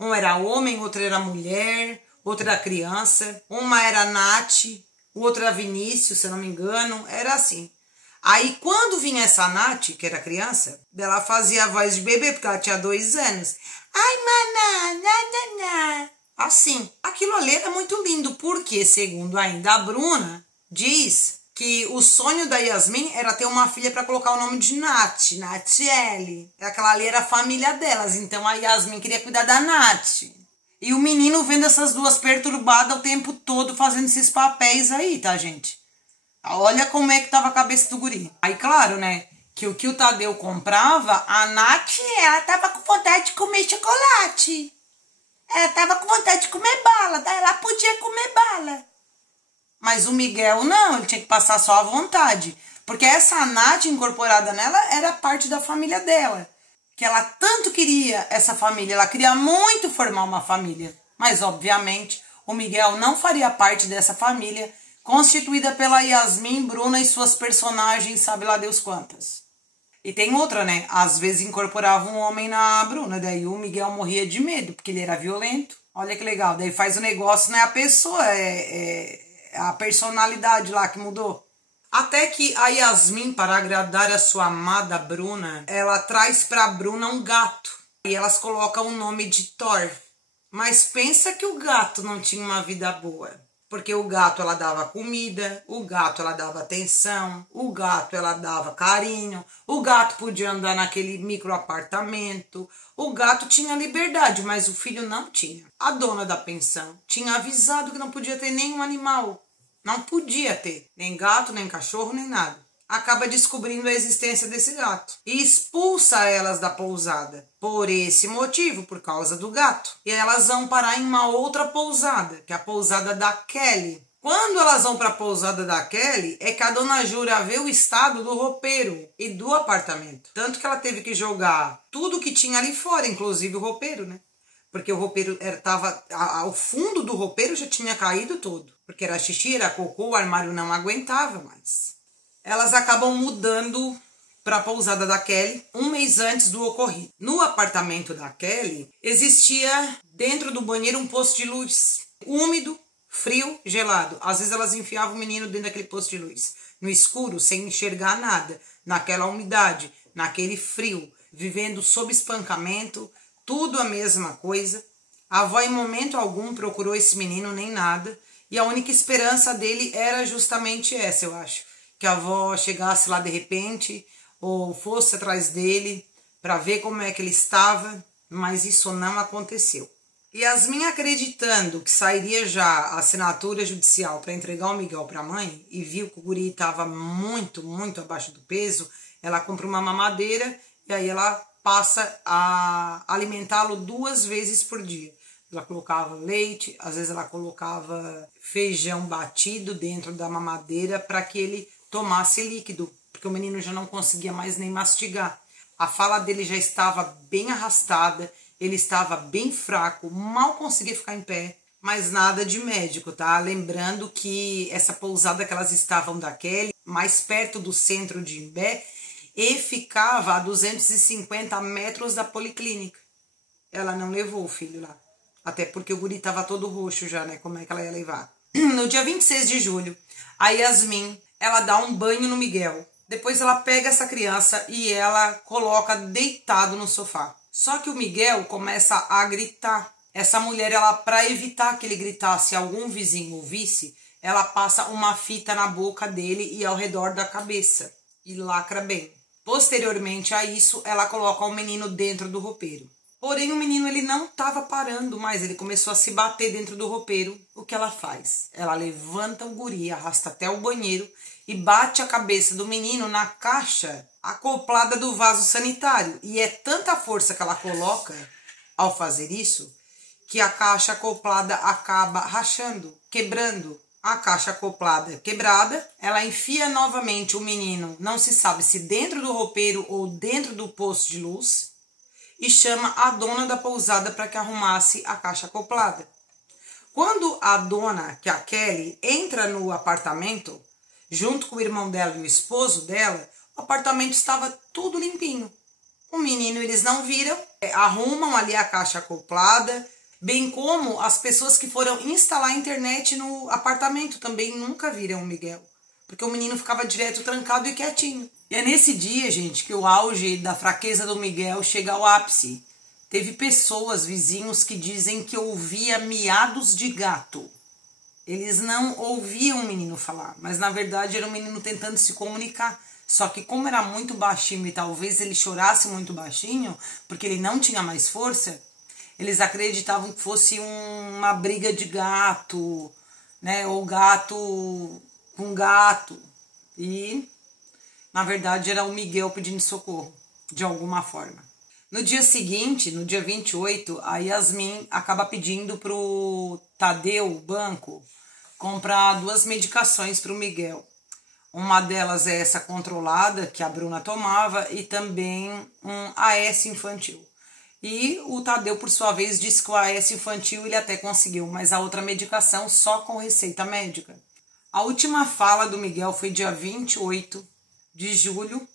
Um era homem, outro era mulher, outra era criança, uma era Nath, o outro era Vinícius, se eu não me engano, era assim. Aí quando vinha essa Nath, que era criança, ela fazia a voz de bebê, porque ela tinha 2 anos. Ai, maná, na. Assim, aquilo ali era muito lindo, porque, segundo ainda a Bruna, diz que o sonho da Yasmin era ter uma filha para colocar o nome de Nath, Nathiele. Aquela ali era a família delas, então a Yasmin queria cuidar da Nath. E o menino vendo essas duas perturbadas o tempo todo fazendo esses papéis aí, tá, gente? Olha como é que tava a cabeça do guri. Aí, claro, né, que o Tadeu comprava, a Nath, ela tava com vontade de comer chocolate. Ela tava com vontade de comer bala, ela podia comer bala. Mas o Miguel não, ele tinha que passar só a vontade. Porque essa Nath incorporada nela era parte da família dela. Que ela tanto queria essa família, ela queria muito formar uma família. Mas, obviamente, o Miguel não faria parte dessa família, constituída pela Yasmin, Bruna e suas personagens, sabe lá Deus quantas. E tem outra, né? Às vezes incorporava um homem na Bruna, daí o Miguel morria de medo, porque ele era violento. Olha que legal, daí faz o negócio, não é a pessoa, é a personalidade lá que mudou. Até que a Yasmin, para agradar a sua amada Bruna, ela traz para a Bruna um gato. E elas colocam o nome de Thor. Mas pensa que o gato não tinha uma vida boa. Porque o gato ela dava comida, o gato ela dava atenção, o gato ela dava carinho, o gato podia andar naquele micro apartamento, o gato tinha liberdade, mas o filho não tinha. A dona da pensão tinha avisado que não podia ter nenhum animal. Não podia ter nem gato, nem cachorro, nem nada. Acaba descobrindo a existência desse gato e expulsa elas da pousada. Por esse motivo, por causa do gato. E elas vão parar em uma outra pousada, que é a pousada da Kelly. Quando elas vão para a pousada da Kelly, é que a dona Júlia vê o estado do roupeiro e do apartamento. Tanto que ela teve que jogar tudo que tinha ali fora, inclusive o roupeiro, né? Porque o roupeiro o fundo do roupeiro já tinha caído todo. Porque era xixi, era cocô, o armário não aguentava mais. Elas acabam mudando para a pousada da Kelly 1 mês antes do ocorrido. No apartamento da Kelly, existia dentro do banheiro um posto de luz úmido, frio, gelado. Às vezes elas enfiavam o menino dentro daquele posto de luz, no escuro, sem enxergar nada, naquela umidade, naquele frio, vivendo sob espancamento, tudo a mesma coisa. A avó em momento algum procurou esse menino, nem nada, e a única esperança dele era justamente essa, eu acho. Que a avó chegasse lá de repente, ou fosse atrás dele, para ver como é que ele estava, mas isso não aconteceu. Yasmin, acreditando que sairia já a assinatura judicial para entregar o Miguel para a mãe e viu que o guri estava muito, muito abaixo do peso, ela compra uma mamadeira e aí ela passa a alimentá-lo 2 vezes por dia. Ela colocava leite, às vezes ela colocava feijão batido dentro da mamadeira para que ele tomasse líquido, porque o menino já não conseguia mais nem mastigar. A fala dele já estava bem arrastada, ele estava bem fraco, mal conseguia ficar em pé, mas nada de médico, tá? Lembrando que essa pousada que elas estavam da Kelly, mais perto do centro de Imbé, e ficava a 250 metros da policlínica. Ela não levou o filho lá, até porque o guri estava todo roxo já, né? Como é que ela ia levar? No dia 26 de julho, a Yasmin, ela dá um banho no Miguel. Depois ela pega essa criança e ela coloca deitado no sofá. Só que o Miguel começa a gritar. Essa mulher, ela, para evitar que ele gritasse, algum vizinho ouvisse, ela passa uma fita na boca dele e ao redor da cabeça e lacra bem. Posteriormente a isso, ela coloca o menino dentro do roupeiro. Porém, o menino ele não estava parando mais, ele começou a se bater dentro do roupeiro. O que ela faz? Ela levanta o guri, arrasta até o banheiro e bate a cabeça do menino na caixa acoplada do vaso sanitário. E é tanta força que ela coloca ao fazer isso, que a caixa acoplada acaba rachando, quebrando. A caixa acoplada quebrada, ela enfia novamente o menino, não se sabe se dentro do roupeiro ou dentro do posto de luz, e chama a dona da pousada para que arrumasse a caixa acoplada. Quando a dona, que é a Kelly, entra no apartamento, junto com o irmão dela e o esposo dela, o apartamento estava tudo limpinho. O menino eles não viram, arrumam ali a caixa acoplada, bem como as pessoas que foram instalar a internet no apartamento também nunca viram o Miguel, porque o menino ficava direto trancado e quietinho. E é nesse dia, gente, que o auge da fraqueza do Miguel chega ao ápice. Teve pessoas, vizinhos, que dizem que ouvia miados de gato. Eles não ouviam o menino falar, mas na verdade era o menino tentando se comunicar. Só que como era muito baixinho e talvez ele chorasse muito baixinho, porque ele não tinha mais força, eles acreditavam que fosse uma briga de gato, né? Ou gato com gato. E na verdade era o Miguel pedindo socorro, de alguma forma. No dia seguinte, no dia 28, a Yasmin acaba pedindo pro Tadeu, o banco, comprar 2 medicações para o Miguel. Uma delas é essa controlada que a Bruna tomava e também um AS infantil. E o Tadeu, por sua vez, disse que o AS infantil ele até conseguiu, mas a outra medicação só com receita médica. A última fala do Miguel foi dia 28 de julho,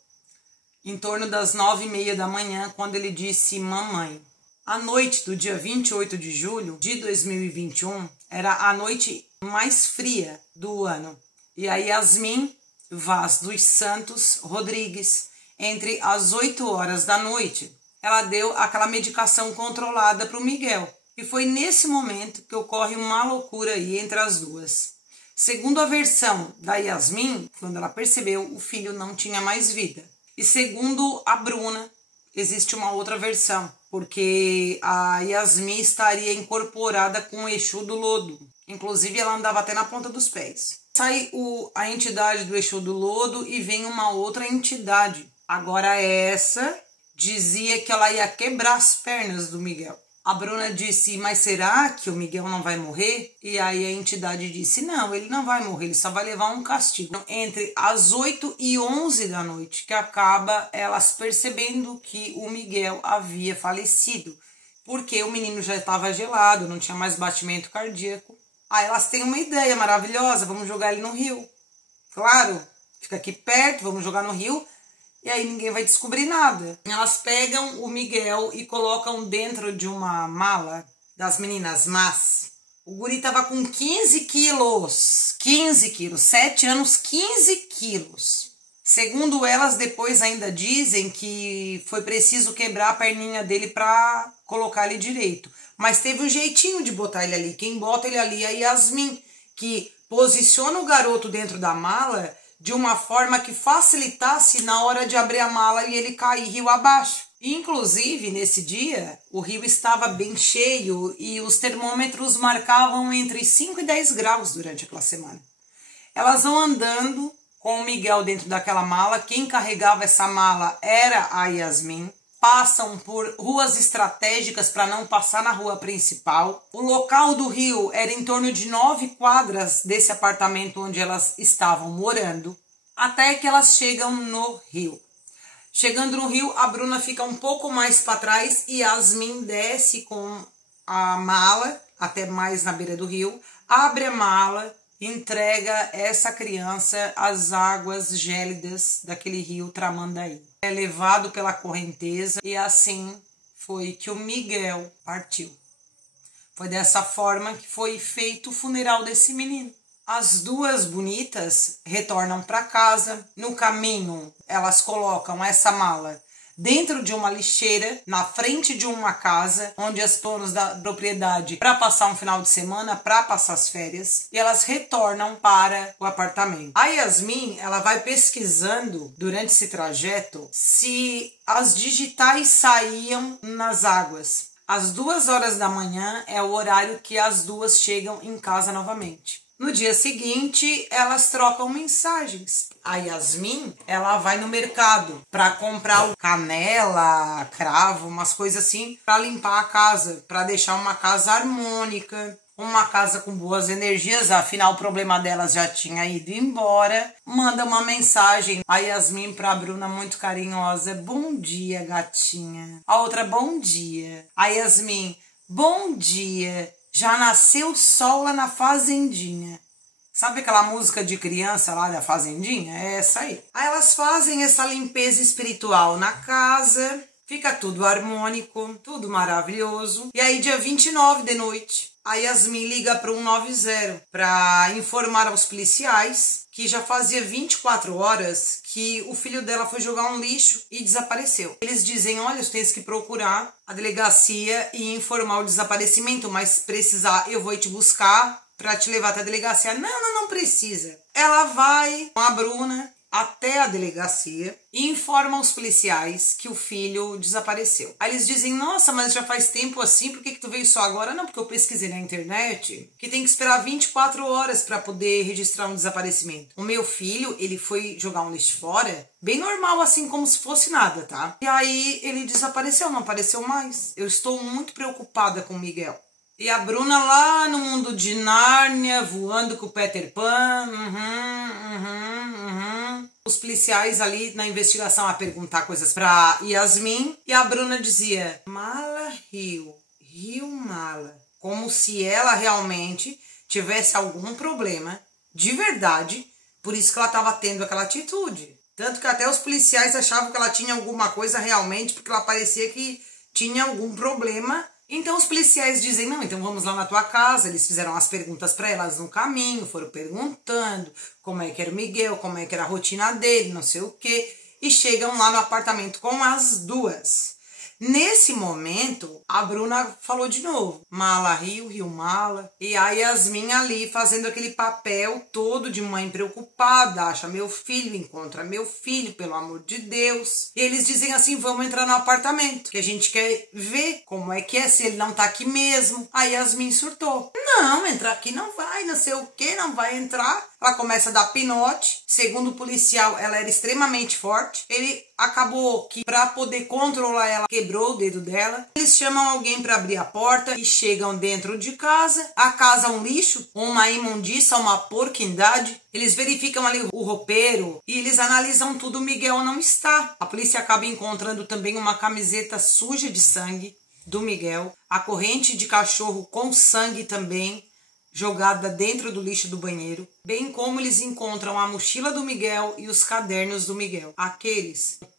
em torno das 9h30 da manhã, quando ele disse mamãe. A noite do dia 28 de julho de 2021 era a noite mais fria do ano. E a Yasmin Vaz dos Santos Rodrigues, entre as 8 horas da noite, ela deu aquela medicação controlada para o Miguel. E foi nesse momento que ocorre uma loucura aí entre as duas. Segundo a versão da Yasmin, quando ela percebeu, o filho não tinha mais vida. E segundo a Bruna, existe uma outra versão, porque a Yasmin estaria incorporada com o Exu do Lodo. Inclusive, ela andava até na ponta dos pés. Sai a entidade do Exu do Lodo e vem uma outra entidade. Agora essa dizia que ela ia quebrar as pernas do Miguel. A Bruna disse, mas será que o Miguel não vai morrer? E aí a entidade disse, não, ele não vai morrer, ele só vai levar um castigo. Então, entre as 8 e 11 da noite, que acaba elas percebendo que o Miguel havia falecido. Porque o menino já estava gelado, não tinha mais batimento cardíaco. Aí elas têm uma ideia maravilhosa, vamos jogar ele no rio. Claro, fica aqui perto, vamos jogar no rio. E aí ninguém vai descobrir nada. Elas pegam o Miguel e colocam dentro de uma mala das meninas más. O guri tava com 15 quilos. 15 quilos. 7 anos, 15 quilos. Segundo elas, depois ainda dizem que foi preciso quebrar a perninha dele para colocar ele direito. Mas teve um jeitinho de botar ele ali. Quem bota ele ali é a Yasmin, que posiciona o garoto dentro da mala de uma forma que facilitasse na hora de abrir a mala e ele cair rio abaixo. Inclusive, nesse dia, o rio estava bem cheio e os termômetros marcavam entre 5 e 10 graus durante aquela semana. Elas vão andando com o Miguel dentro daquela mala. Quem carregava essa mala era a Yasmin. Passam por ruas estratégicas para não passar na rua principal. O local do rio era em torno de 9 quadras desse apartamento onde elas estavam morando, até que elas chegam no rio. Chegando no rio, a Bruna fica um pouco mais para trás e Yasmin desce com a mala até mais na beira do rio, abre a mala, entrega essa criança às águas gélidas daquele rio Tramandaí. É levado pela correnteza e assim foi que o Miguel partiu. Foi dessa forma que foi feito o funeral desse menino. As duas bonitas retornam para casa. No caminho, elas colocam essa mala dentro de uma lixeira, na frente de uma casa, onde as donas da propriedade para passar um final de semana, para passar as férias, e elas retornam para o apartamento. A Yasmin, ela vai pesquisando durante esse trajeto se as digitais saíam nas águas. Às 2 horas da manhã é o horário que as duas chegam em casa novamente. No dia seguinte, elas trocam mensagens. A Yasmin, ela vai no mercado para comprar canela, cravo, umas coisas assim, para limpar a casa, para deixar uma casa harmônica, uma casa com boas energias, afinal o problema delas já tinha ido embora. Manda uma mensagem, a Yasmin pra Bruna muito carinhosa, bom dia, gatinha. A outra, bom dia. A Yasmin, bom dia. Já nasceu o sol lá na fazendinha. Sabe aquela música de criança lá da fazendinha? É essa aí. Aí elas fazem essa limpeza espiritual na casa. Fica tudo harmônico, tudo maravilhoso. E aí dia 29 de noite, a Yasmin liga para o 190 para informar aos policiais que já fazia 24 horas que o filho dela foi jogar um lixo e desapareceu. Eles dizem, olha, você tem que procurar a delegacia e informar o desaparecimento, mas se precisar eu vou te buscar para te levar até a delegacia. Não precisa. Ela vai com a Bruna até a delegacia e informa os policiais que o filho desapareceu. Aí eles dizem, nossa, mas já faz tempo assim, por que tu veio só agora? Não, porque eu pesquisei na internet que tem que esperar 24 horas para poder registrar um desaparecimento. O meu filho, ele foi jogar um lixo fora, bem normal, assim, como se fosse nada, tá? E aí ele desapareceu, não apareceu mais. Eu estou muito preocupada com o Miguel. E a Bruna lá no mundo de Nárnia, voando com o Peter Pan. Os policiais ali na investigação a perguntar coisas pra Yasmin. E a Bruna dizia, mala, rio, rio, mala. Como se ela realmente tivesse algum problema de verdade. Por isso que ela estava tendo aquela atitude. Tanto que até os policiais achavam que ela tinha alguma coisa realmente, porque ela parecia que tinha algum problema. Então os policiais dizem, não, então vamos lá na tua casa. Eles fizeram as perguntas para elas no caminho, foram perguntando como é que era o Miguel, como é que era a rotina dele, não sei o quê. E chegam lá no apartamento com as duas. Nesse momento, a Bruna falou de novo, mala, rio, rio, mala. E a Yasmin ali fazendo aquele papel todo de mãe preocupada, acha meu filho, encontra meu filho, pelo amor de Deus. E eles dizem assim, vamos entrar no apartamento, que a gente quer ver como é que é, se ele não tá aqui mesmo. A Yasmin surtou. Não, entrar aqui não vai, não sei o que, não vai entrar. Ela começa a dar pinote. Segundo o policial, ela era extremamente forte. Ele acabou que, para poder controlar ela, quebrou quebrou o dedo dela. Eles chamam alguém para abrir a porta e chegam dentro de casa. A casa é um lixo, uma imundiça, uma porquindade. Eles verificam ali o roupeiro e eles analisam tudo. O Miguel não está. A polícia acaba encontrando também uma camiseta suja de sangue do Miguel, a corrente de cachorro com sangue também, jogada dentro do lixo do banheiro, bem como eles encontram a mochila do Miguel e os cadernos do Miguel.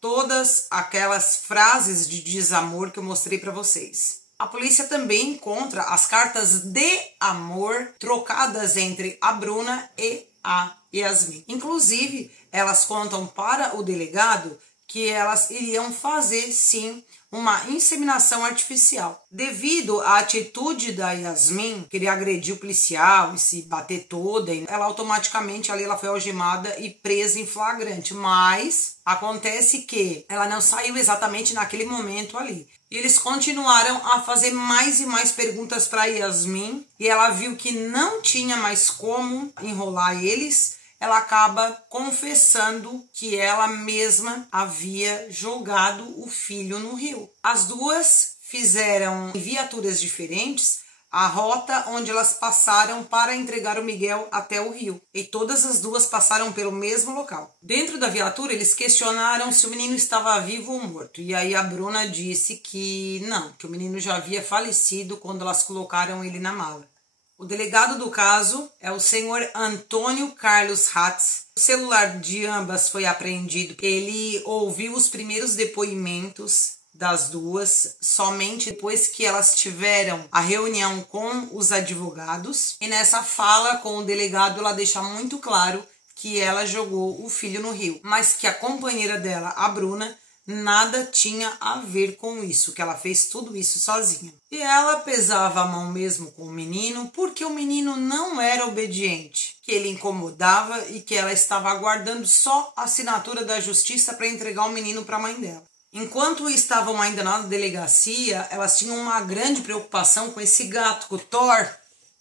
Todas aquelas frases de desamor que eu mostrei para vocês. A polícia também encontra as cartas de amor trocadas entre a Bruna e a Yasmin. Inclusive, elas contam para o delegado que elas iriam fazer, sim, uma inseminação artificial. Devido à atitude da Yasmin, querer agredir o policial e se bater toda, ela automaticamente ali ela foi algemada e presa em flagrante. Mas acontece que ela não saiu exatamente naquele momento ali. E eles continuaram a fazer mais e mais perguntas para Yasmin e ela viu que não tinha mais como enrolar eles. Ela acaba confessando que ela mesma havia jogado o filho no rio. As duas fizeram em viaturas diferentes a rota onde elas passaram para entregar o Miguel até o rio. E todas as duas passaram pelo mesmo local. Dentro da viatura, eles questionaram se o menino estava vivo ou morto. E aí a Bruna disse que não, que o menino já havia falecido quando elas colocaram ele na mala. O delegado do caso é o senhor Antônio Carlos Hatz. O celular de ambas foi apreendido. Ele ouviu os primeiros depoimentos das duas somente depois que elas tiveram a reunião com os advogados. E nessa fala com o delegado ela deixa muito claro que ela jogou o filho no rio, mas que a companheira dela, a Bruna, nada tinha a ver com isso, que ela fez tudo isso sozinha. E ela pesava a mão mesmo com o menino, porque o menino não era obediente, que ele incomodava e que ela estava aguardando só a assinatura da justiça para entregar o menino para a mãe dela. Enquanto estavam ainda na delegacia, elas tinham uma grande preocupação com esse gato, com o Thor.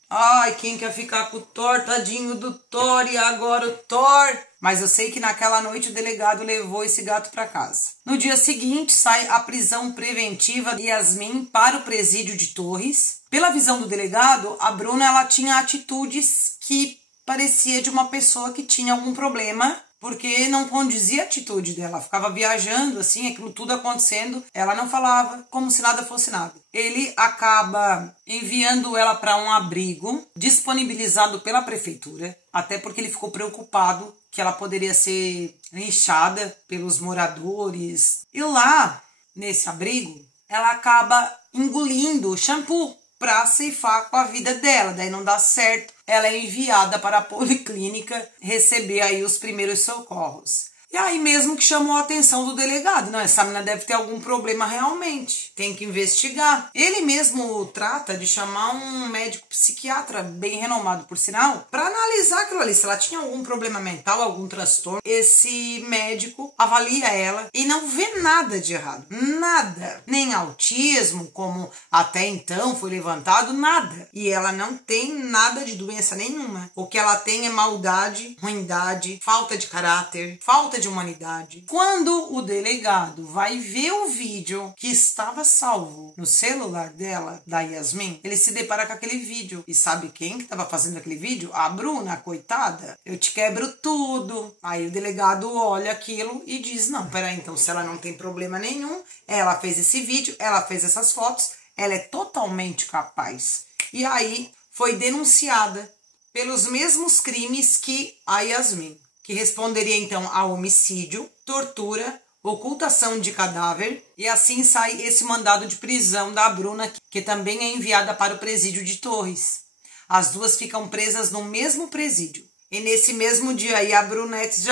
Ai, quem quer ficar com o Thor? Tadinho do Thor, e agora o Thor? Mas eu sei que naquela noite o delegado levou esse gato para casa. No dia seguinte, sai a prisão preventiva de Yasmin para o presídio de Torres. Pela visão do delegado, a Bruna ela tinha atitudes que parecia de uma pessoa que tinha algum problema, porque não condizia a atitude dela, ficava viajando assim, aquilo tudo acontecendo, ela não falava, como se nada fosse nada. Ele acaba enviando ela para um abrigo disponibilizado pela prefeitura, até porque ele ficou preocupado que ela poderia ser linchada pelos moradores. E lá, nesse abrigo, ela acaba engolindo shampoo para ceifar com a vida dela, daí não dá certo. Ela é enviada para a policlínica receber aí os primeiros socorros. E aí mesmo que chamou a atenção do delegado, não, essa menina deve ter algum problema realmente, tem que investigar. Ele mesmo trata de chamar um médico psiquiatra, bem renomado por sinal, para analisar aquilo ali, se ela tinha algum problema mental, algum transtorno. Esse médico avalia ela e não vê nada de errado, nada, nem autismo, como até então foi levantado, nada. E ela não tem nada de doença nenhuma. O que ela tem é maldade, ruindade, falta de caráter, falta de humanidade. Quando o delegado vai ver o vídeo que estava salvo no celular dela, da Yasmin, ele se depara com aquele vídeo. E sabe quem que estava fazendo aquele vídeo? A Bruna, coitada. Eu te quebro tudo. Aí o delegado olha aquilo e diz, não, peraí, então se ela não tem problema nenhum, ela fez esse vídeo, ela fez essas fotos, ela é totalmente capaz. E aí foi denunciada pelos mesmos crimes que a Yasmin, que responderia então a homicídio, tortura, ocultação de cadáver, e assim sai esse mandado de prisão da Bruna, que também é enviada para o presídio de Torres. As duas ficam presas no mesmo presídio. E nesse mesmo dia aí a Brunete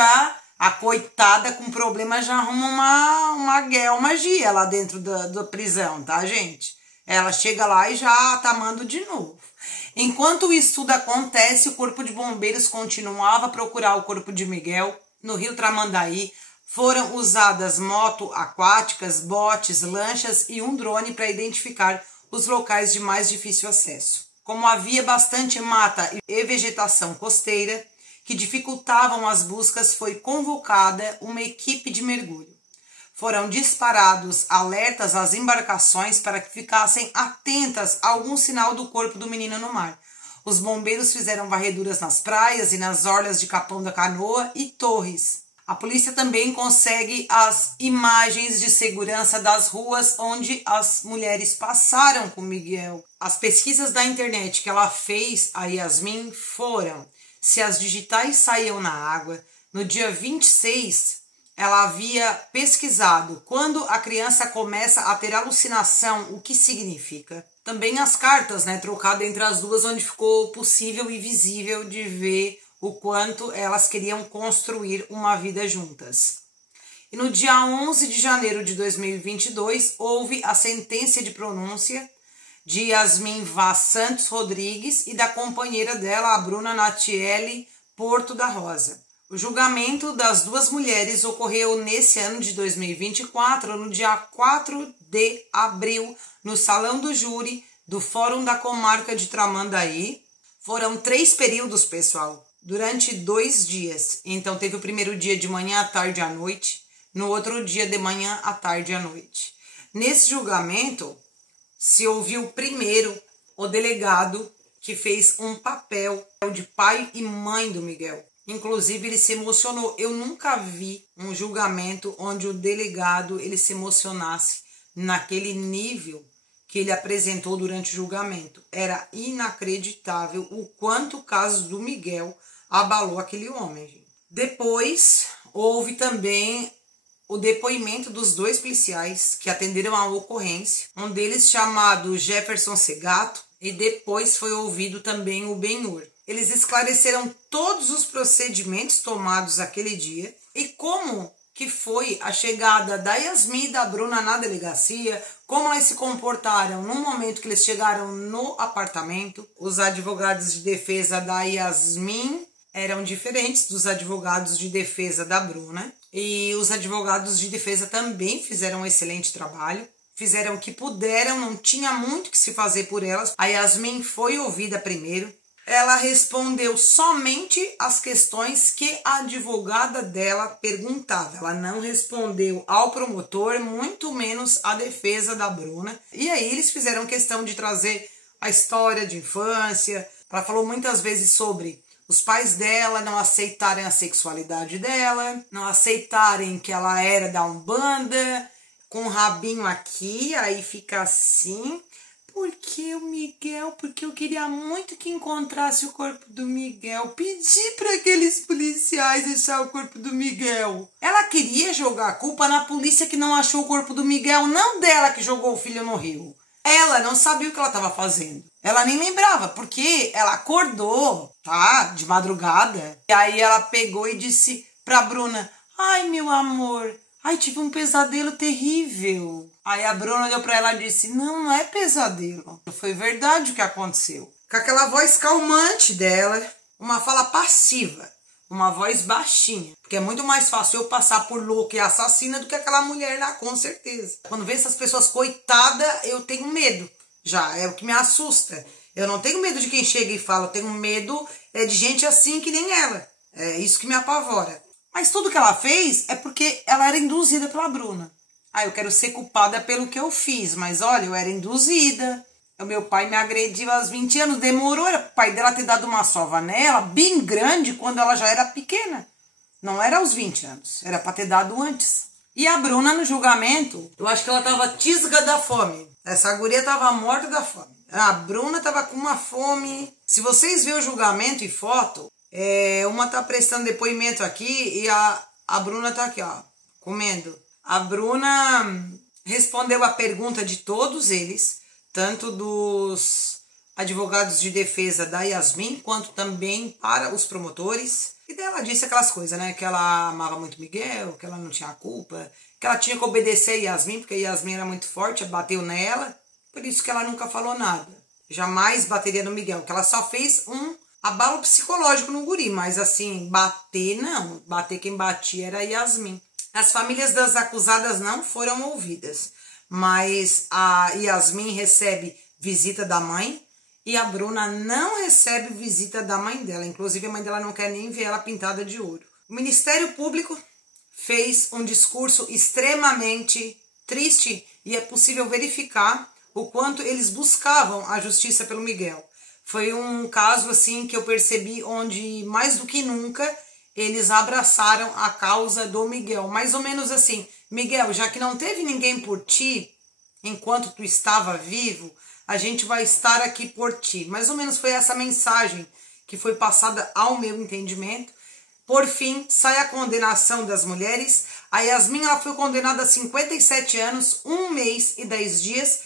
a coitada com problema, já arruma uma guerra, magia lá dentro da prisão, tá, gente? Ela chega lá e já tá amando de novo. Enquanto isso tudo acontece, o corpo de bombeiros continuava a procurar o corpo de Miguel no rio Tramandaí. Foram usadas motos aquáticas, botes, lanchas e um drone para identificar os locais de mais difícil acesso. Como havia bastante mata e vegetação costeira que dificultavam as buscas, foi convocada uma equipe de mergulho. foram disparados alertas às embarcações para que ficassem atentas a algum sinal do corpo do menino no mar. Os bombeiros fizeram varreduras nas praias e nas orlas de Capão da Canoa e Torres. A polícia também consegue as imagens de segurança das ruas onde as mulheres passaram com Miguel. As pesquisas da internet que ela fez, a Yasmin, foram se as digitais saíam na água. No dia 26, ela havia pesquisado quando a criança começa a ter alucinação, o que significa. Também as cartas, trocadas entre as duas, onde ficou possível e visível de ver o quanto elas queriam construir uma vida juntas. E no dia 11 de janeiro de 2022, houve a sentença de pronúncia de Yasmin Vaz Santos Rodrigues e da companheira dela, a Bruna Natiele Porto da Rosa. O julgamento das duas mulheres ocorreu nesse ano de 2024, no dia 4 de abril, no Salão do Júri do Fórum da Comarca de Tramandaí. Foram 3 períodos, pessoal, durante 2 dias. Então teve o primeiro dia de manhã, à tarde e à noite, no outro dia de manhã, à tarde e à noite. Nesse julgamento, se ouviu primeiro o delegado que fez um papel de pai e mãe do Miguel. Inclusive, ele se emocionou. Eu nunca vi um julgamento onde o delegado ele se emocionasse naquele nível que ele apresentou durante o julgamento. Era inacreditável o quanto o caso do Miguel abalou aquele homem, gente. Depois, houve também o depoimento dos 2 policiais que atenderam a ocorrência. Um deles chamado Jefferson Segato e depois foi ouvido também o Benhur. Eles esclareceram todos os procedimentos tomados aquele dia e como que foi a chegada da Yasmin e da Bruna na delegacia, como elas se comportaram no momento que eles chegaram no apartamento. Os advogados de defesa da Yasmin eram diferentes dos advogados de defesa da Bruna e os advogados de defesa também fizeram um excelente trabalho. Fizeram o que puderam, não tinha muito que se fazer por elas. A Yasmin foi ouvida primeiro. Ela respondeu somente as questões que a advogada dela perguntava. Ela não respondeu ao promotor, muito menos à defesa da Bruna. E aí eles fizeram questão de trazer a história de infância. Ela falou muitas vezes sobre os pais dela não aceitarem a sexualidade dela, não aceitarem que ela era da Umbanda, com o rabinho aqui, aí fica assim. Porque o Miguel, porque eu queria muito que encontrasse o corpo do Miguel. Pedi para aqueles policiais deixar o corpo do Miguel. Ela queria jogar a culpa na polícia que não achou o corpo do Miguel, não dela que jogou o filho no rio. Ela não sabia o que ela estava fazendo. Ela nem lembrava, porque ela acordou, de madrugada. E aí ela pegou e disse pra Bruna, ai, meu amor, ai, tive um pesadelo terrível. Aí a Bruna olhou pra ela e disse, não é pesadelo. Foi verdade o que aconteceu. Com aquela voz calmante dela, uma fala passiva, uma voz baixinha. Porque é muito mais fácil eu passar por louca e assassina do que aquela mulher lá, com certeza. Quando vê essas pessoas coitadas, eu tenho medo. Já é o que me assusta. Eu não tenho medo de quem chega e fala, eu tenho medo de gente assim que nem ela. É isso que me apavora. Mas tudo que ela fez é porque ela era induzida pela Bruna. Ah, eu quero ser culpada pelo que eu fiz, mas olha, eu era induzida. O meu pai me agrediu aos 20 anos, demorou, era o pai dela ter dado uma sova nela, bem grande, quando ela já era pequena. Não era aos 20 anos, era pra ter dado antes. E a Bruna, no julgamento, eu acho que ela tava tisga da fome. Essa guria tava morta da fome. A Bruna tava com uma fome. Se vocês verem o julgamento e foto, uma tá prestando depoimento aqui e a Bruna tá aqui, ó, comendo. A Bruna respondeu a pergunta de todos eles, tanto dos advogados de defesa da Yasmin, quanto também para os promotores. E daí ela disse aquelas coisas, né? Que ela amava muito Miguel, que ela não tinha culpa, que ela tinha que obedecer a Yasmin, porque a Yasmin era muito forte, bateu nela, por isso que ela nunca falou nada. Jamais bateria no Miguel, que ela só fez um abalo psicológico no guri, mas assim, bater não. Bater quem batia era a Yasmin. As famílias das acusadas não foram ouvidas, mas a Yasmin recebe visita da mãe e a Bruna não recebe visita da mãe dela. Inclusive, a mãe dela não quer nem ver ela pintada de ouro. O Ministério Público fez um discurso extremamente triste e é possível verificar o quanto eles buscavam a justiça pelo Miguel. Foi um caso assim que eu percebi onde mais do que nunca eles abraçaram a causa do Miguel. Mais ou menos assim, Miguel, já que não teve ninguém por ti enquanto tu estava vivo, a gente vai estar aqui por ti. Mais ou menos foi essa mensagem que foi passada ao meu entendimento. Por fim, sai a condenação das mulheres. A Yasmin ela foi condenada a 57 anos, 1 mês e 10 dias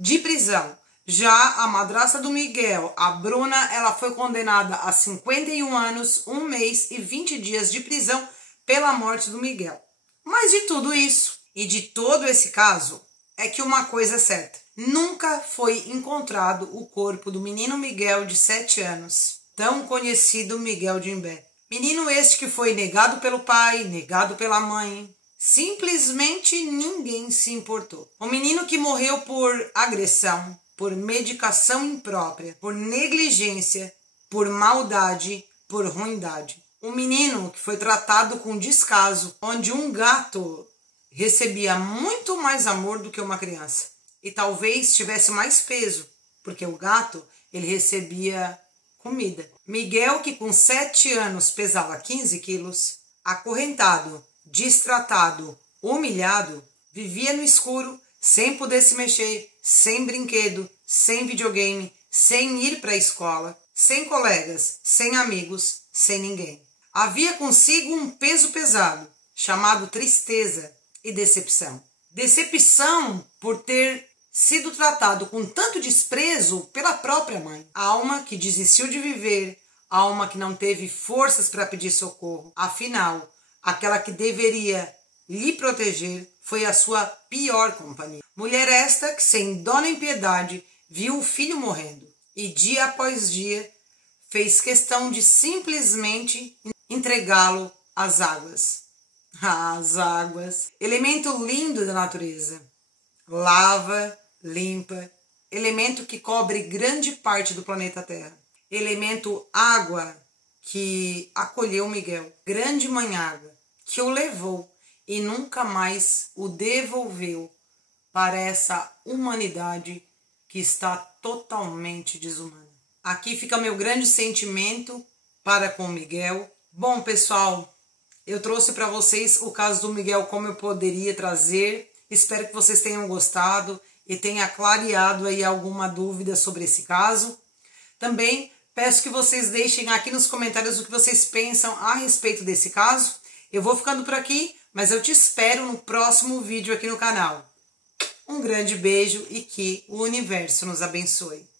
de prisão. Já a madrasta do Miguel, a Bruna, ela foi condenada a 51 anos, 1 mês e 20 dias de prisão pela morte do Miguel. Mas de tudo isso e de todo esse caso, é que uma coisa é certa. Nunca foi encontrado o corpo do menino Miguel de 7 anos, tão conhecido Miguel de Imbé. Menino este que foi negado pelo pai, negado pela mãe. Simplesmente ninguém se importou. Um menino que morreu por agressão, por medicação imprópria, por negligência, por maldade, por ruindade. Um menino que foi tratado com descaso, onde um gato recebia muito mais amor do que uma criança. E talvez tivesse mais peso, porque o gato, ele recebia comida. Miguel, que com 7 anos pesava 15 quilos, acorrentado, destratado, humilhado, vivia no escuro, sem poder se mexer, sem brinquedo, sem videogame, sem ir para a escola, sem colegas, sem amigos, sem ninguém. Havia consigo um peso pesado, chamado tristeza e decepção. Decepção por ter sido tratado com tanto desprezo pela própria mãe. A alma que desistiu de viver, a alma que não teve forças para pedir socorro. Afinal, aquela que deveria lhe proteger foi a sua pior companhia. Mulher esta que, sem dó nem piedade, viu o filho morrendo e dia após dia fez questão de simplesmente entregá-lo às águas. As águas, elemento lindo da natureza, lava, limpa, elemento que cobre grande parte do planeta Terra, elemento água que acolheu Miguel, grande mãe água, que o levou e nunca mais o devolveu para essa humanidade que está totalmente desumana. Aqui fica meu grande sentimento para com Miguel. Bom, pessoal, eu trouxe para vocês o caso do Miguel como eu poderia trazer. Espero que vocês tenham gostado e tenha clareado aí alguma dúvida sobre esse caso. Também peço que vocês deixem aqui nos comentários o que vocês pensam a respeito desse caso. Eu vou ficando por aqui, mas eu te espero no próximo vídeo aqui no canal. Um grande beijo e que o universo nos abençoe.